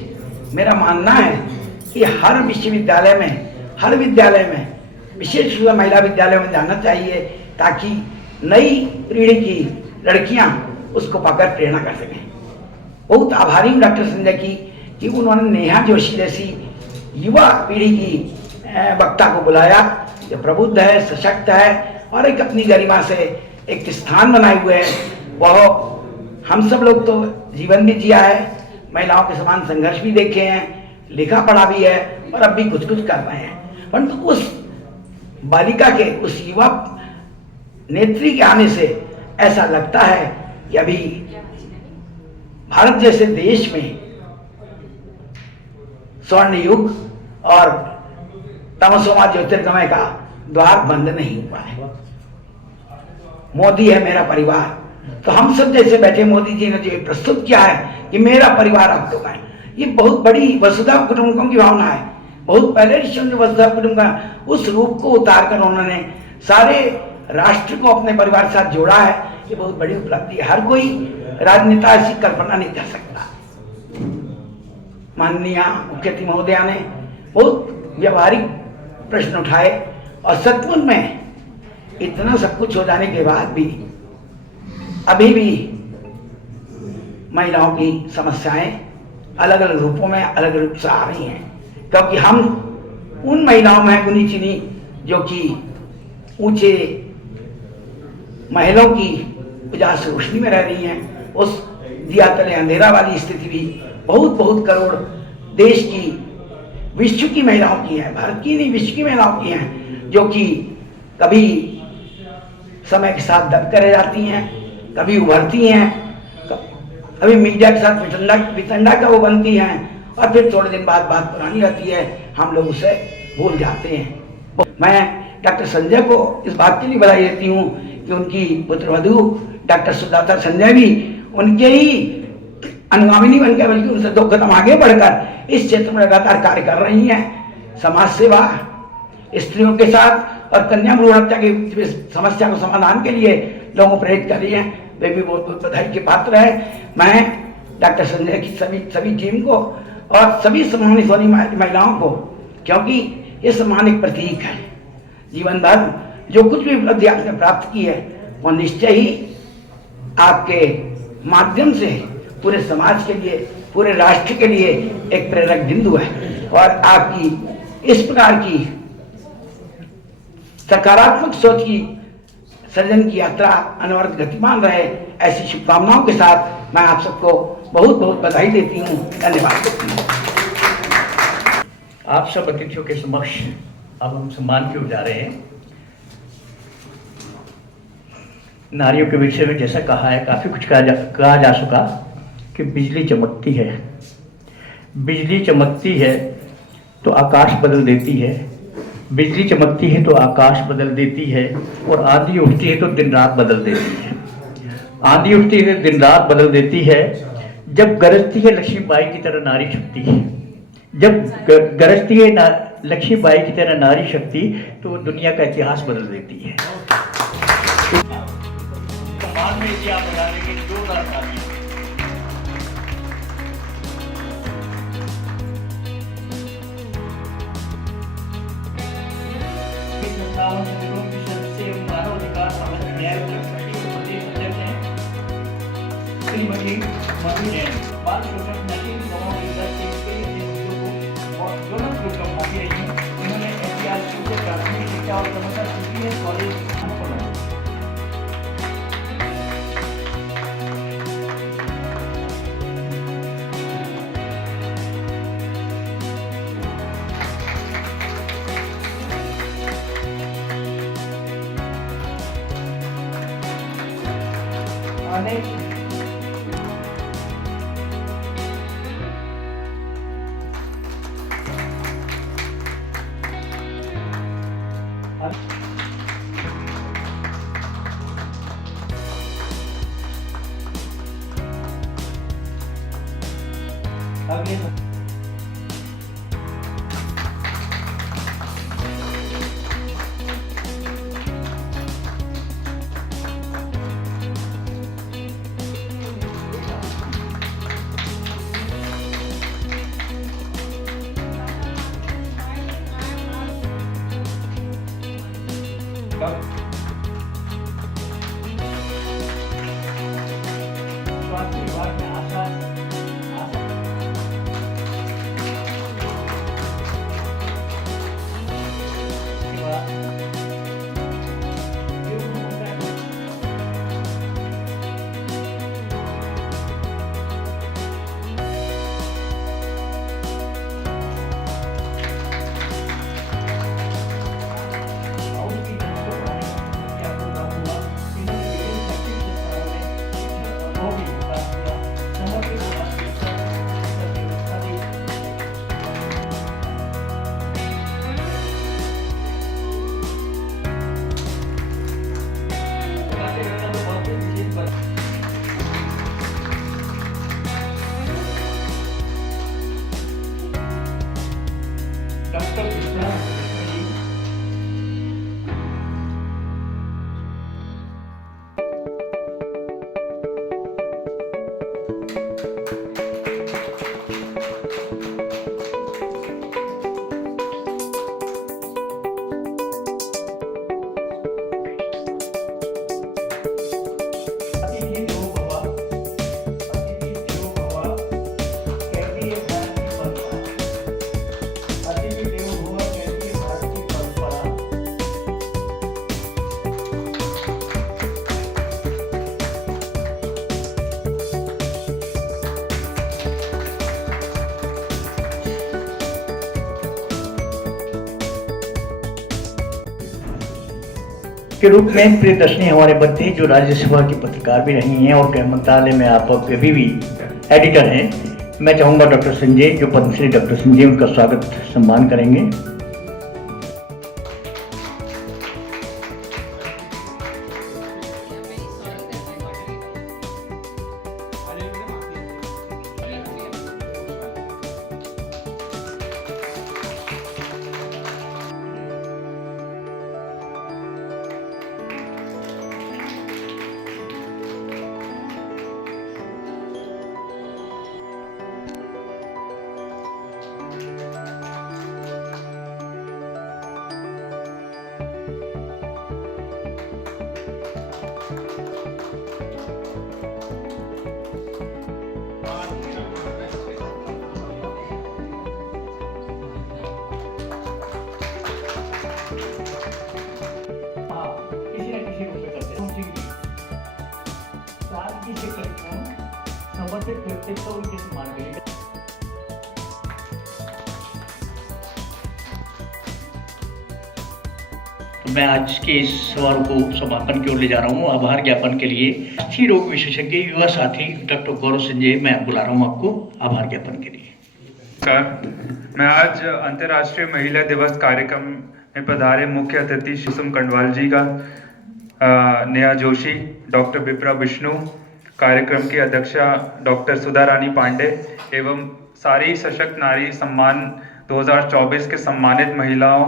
मेरा मानना है कि हर विश्वविद्यालय में, हर विद्यालय में, विशेष रूप से महिला विद्यालय में जाना चाहिए ताकि नई पीढ़ी की लड़कियां उसको पाकर प्रेरणा कर सकें। बहुत आभारी हूँ डॉक्टर संजय की कि उन्होंने नेहा जोशी जैसी युवा पीढ़ी की वक्ता को बुलाया जो प्रबुद्ध है, सशक्त है और एक अपनी गरिमा से एक स्थान बनाए हुए है। वह हम सब लोग तो जीवन भी जिया है, महिलाओं के समान संघर्ष भी देखे हैं, लिखा पढ़ा भी है और अब भी कुछ कुछ कर रहे हैं। परंतु उस बालिका के, उस युवा नेत्री के आने से ऐसा लगता है कि अभी भारत जैसे देश में स्वर्ण युग और तमसोमा ज्योतिर्गमय का द्वार बंद नहीं हुआ है। मोदी है मेरा परिवार, तो हम सब जैसे बैठे मोदी जी ने जो प्रस्तुत किया है कि मेरा परिवार आप लोग हैं, ये बहुत बड़ी वसुधा कुटुंबकम की भावना है। बहुत पहले ऋषियों ने वसुधा कुटुंबकम उस रूप को उतार कर उन्होंने सारे राष्ट्र को अपने परिवार के साथ जोड़ा है। ये बहुत बड़ी उपलब्धि है, हर कोई राजनेता ऐसी कल्पना नहीं कर सकता। माननीय मुख्यमंत्री महोदया ने बहुत व्यवहारिक प्रश्न उठाए और सचमुच में इतना सब कुछ हो जाने के बाद भी अभी भी महिलाओं की समस्याएं अलग अलग रूपों में, अलग रूप से आ रही हैं, क्योंकि हम उन महिलाओं में गुनी चुनी जो कि ऊंचे महलों की उजास रोशनी में रह रही हैं, उस दिया तले अंधेरा वाली स्थिति भी बहुत बहुत करोड़ देश की विश्व की महिलाओं की हैं, भारत की नहीं विश्व की महिलाओं की हैं, जो कि कभी समय के साथ दब कर जाती हैं, कभी उभरती हैं, कभी मीडिया के साथ वितंडा का वो बनती हैं और फिर थोड़े दिन बाद बात पुरानी रहती है, हम लोग उसे भूल जाते हैं। मैं डॉक्टर संजय को इस बात के लिए बधाई देती हूँ कि उनकी पुत्रवधू डॉक्टर सुजाता संजय भी उनके ही अनुगामिनी बनकर बल्कि उनसे 2 कदम आगे बढ़कर इस क्षेत्र में लगातार कार्य कर रही हैं। समाज सेवा, स्त्रियों के साथ और कन्या भ्रूण हत्या की समस्या को समाधान के लिए लोगों को प्रेरित कर रही हैं, वे भी बहुत बहुत बधाई के पात्र है। मैं डॉक्टर संजय की सभी टीम को और सभी सम्मानित होने महिलाओं को, क्योंकि ये सम्मान एक प्रतीक है, जीवन भर जो कुछ भी उपलब्धि आपने प्राप्त की है वो निश्चय ही आपके माध्यम से पूरे समाज के लिए, पूरे राष्ट्र के लिए एक प्रेरक बिंदु है और आपकी इस प्रकार की सकारात्मक सोच की सृजन की यात्रा अनवरत गतिमान रहे, ऐसी शुभकामनाओं के साथ मैं आप सबको बहुत बहुत बधाई देती हूँ। धन्यवाद देती हूँ। आप सब अतिथियों के समक्ष अब हम सम्मान की ओर जा रहे हैं। नारियों के विषय में जैसा कहा है, काफ़ी कुछ कहा जा चुका कि बिजली चमकती है, बिजली चमकती है तो आकाश बदल देती है, बिजली चमकती है तो आकाश बदल देती है, और आंधी उठती है तो दिन रात बदल देती है। आंधी उठती है तो दिन रात बदल देती है। जब गरजती है लक्ष्मीबाई की तरह नारी शक्ति, जब गरजती है लक्ष्मीबाई की तरह नारी शक्ति, तो दुनिया का इतिहास बदल देती है। सम्मान में यदि आप बता देंगे जोरदार ताली। मानव अधिकार सामाजिक न्याय और प्रदेश अध्यक्ष हैं श्रीमती मधु जैन, बाल शोषण नशीली दवाओं की लत से कई उद्योगों और दोनों प्रोग्राम मांगी रही हैं। उन्होंने ऐतिहासिक से प्राथमिक शिक्षा और समस्या सीनियर कॉलेज स्वास्थ्य विभाग में आशा के रूप में प्रियदर्शनी हमारे बच्चे जो राज्यसभा की पत्रकार भी रही हैं और गृह मंत्रालय में आप अभी भी एडिटर हैं, मैं चाहूँगा डॉक्टर संजय, जो पद्मश्री डॉक्टर संजय, उनका स्वागत सम्मान करेंगे। समर्पित करते तो उनके सम्मान करेंगे। तो मैं आज के इस समारोह को समापन की ओर ले जा रहा हूँ। आभार ज्ञापन के लिए अस्थि रोग विशेषज्ञ युवा साथी डॉक्टर गौरव संजय मैं बुला रहा हूँ आपको आभार ज्ञापन के लिए। नमस्कार, मैं आज अंतर्राष्ट्रीय महिला दिवस कार्यक्रम में पधारे मुख्य अतिथि कुसुम कंडवाल जी का, नेहा जोशी, डॉक्टर विप्रा विष्णु, कार्यक्रम की अध्यक्षा डॉक्टर सुधा रानी पांडे एवं सारी सशक्त नारी सम्मान 2024 के सम्मानित महिलाओं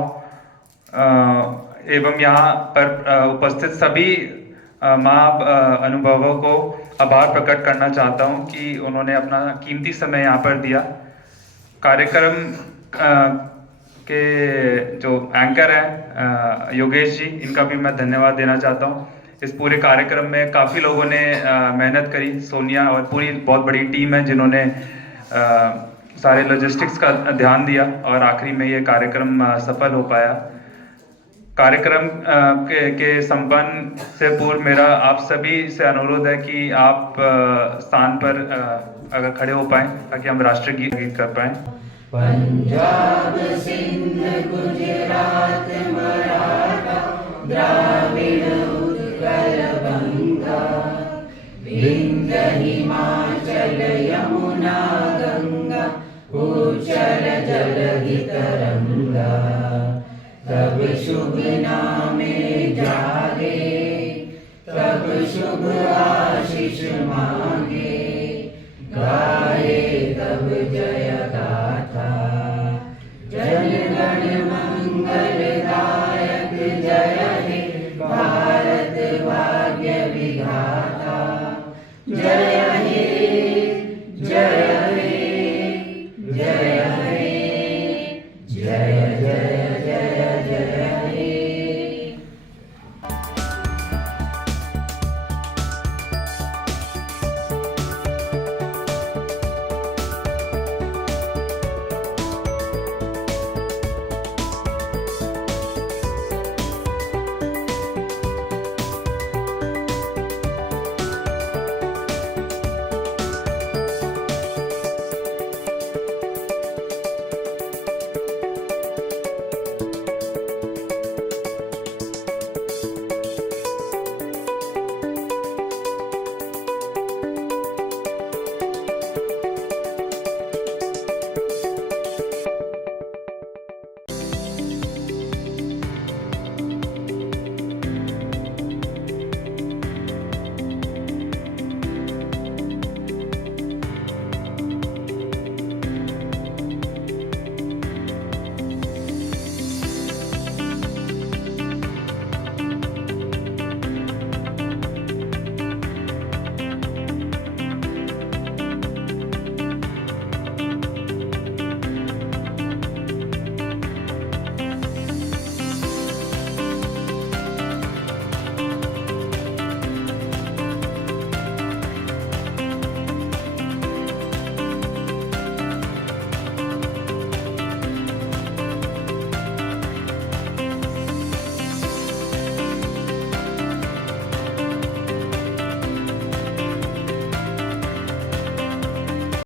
एवं यहाँ पर उपस्थित सभी महाअनुभवों को आभार प्रकट करना चाहता हूँ कि उन्होंने अपना कीमती समय यहाँ पर दिया। कार्यक्रम के जो एंकर हैं योगेश जी, इनका भी मैं धन्यवाद देना चाहता हूँ। इस पूरे कार्यक्रम में काफ़ी लोगों ने मेहनत करी, सोनिया और पूरी बहुत बड़ी टीम है जिन्होंने सारे लॉजिस्टिक्स का ध्यान दिया और आखिरी में ये कार्यक्रम सफल हो पाया। कार्यक्रम के संपन्न से पूर्व मेरा आप सभी से अनुरोध है कि आप स्थान पर अगर खड़े हो पाएं ताकि हम राष्ट्रीय गीत कर पाएं। पंजाब सिंध गुजरात मराठा द्राविड़ उत्कल बंगा विंध्य हिमाचल यमुना गंगा उच्चल जलधि तरंगा तब शुभ नामे जागे तब शुभ आशीष मांगे गाए तब जय गाथा जन गण मंगलदायक जय हे भारत भाग्य विधाता जय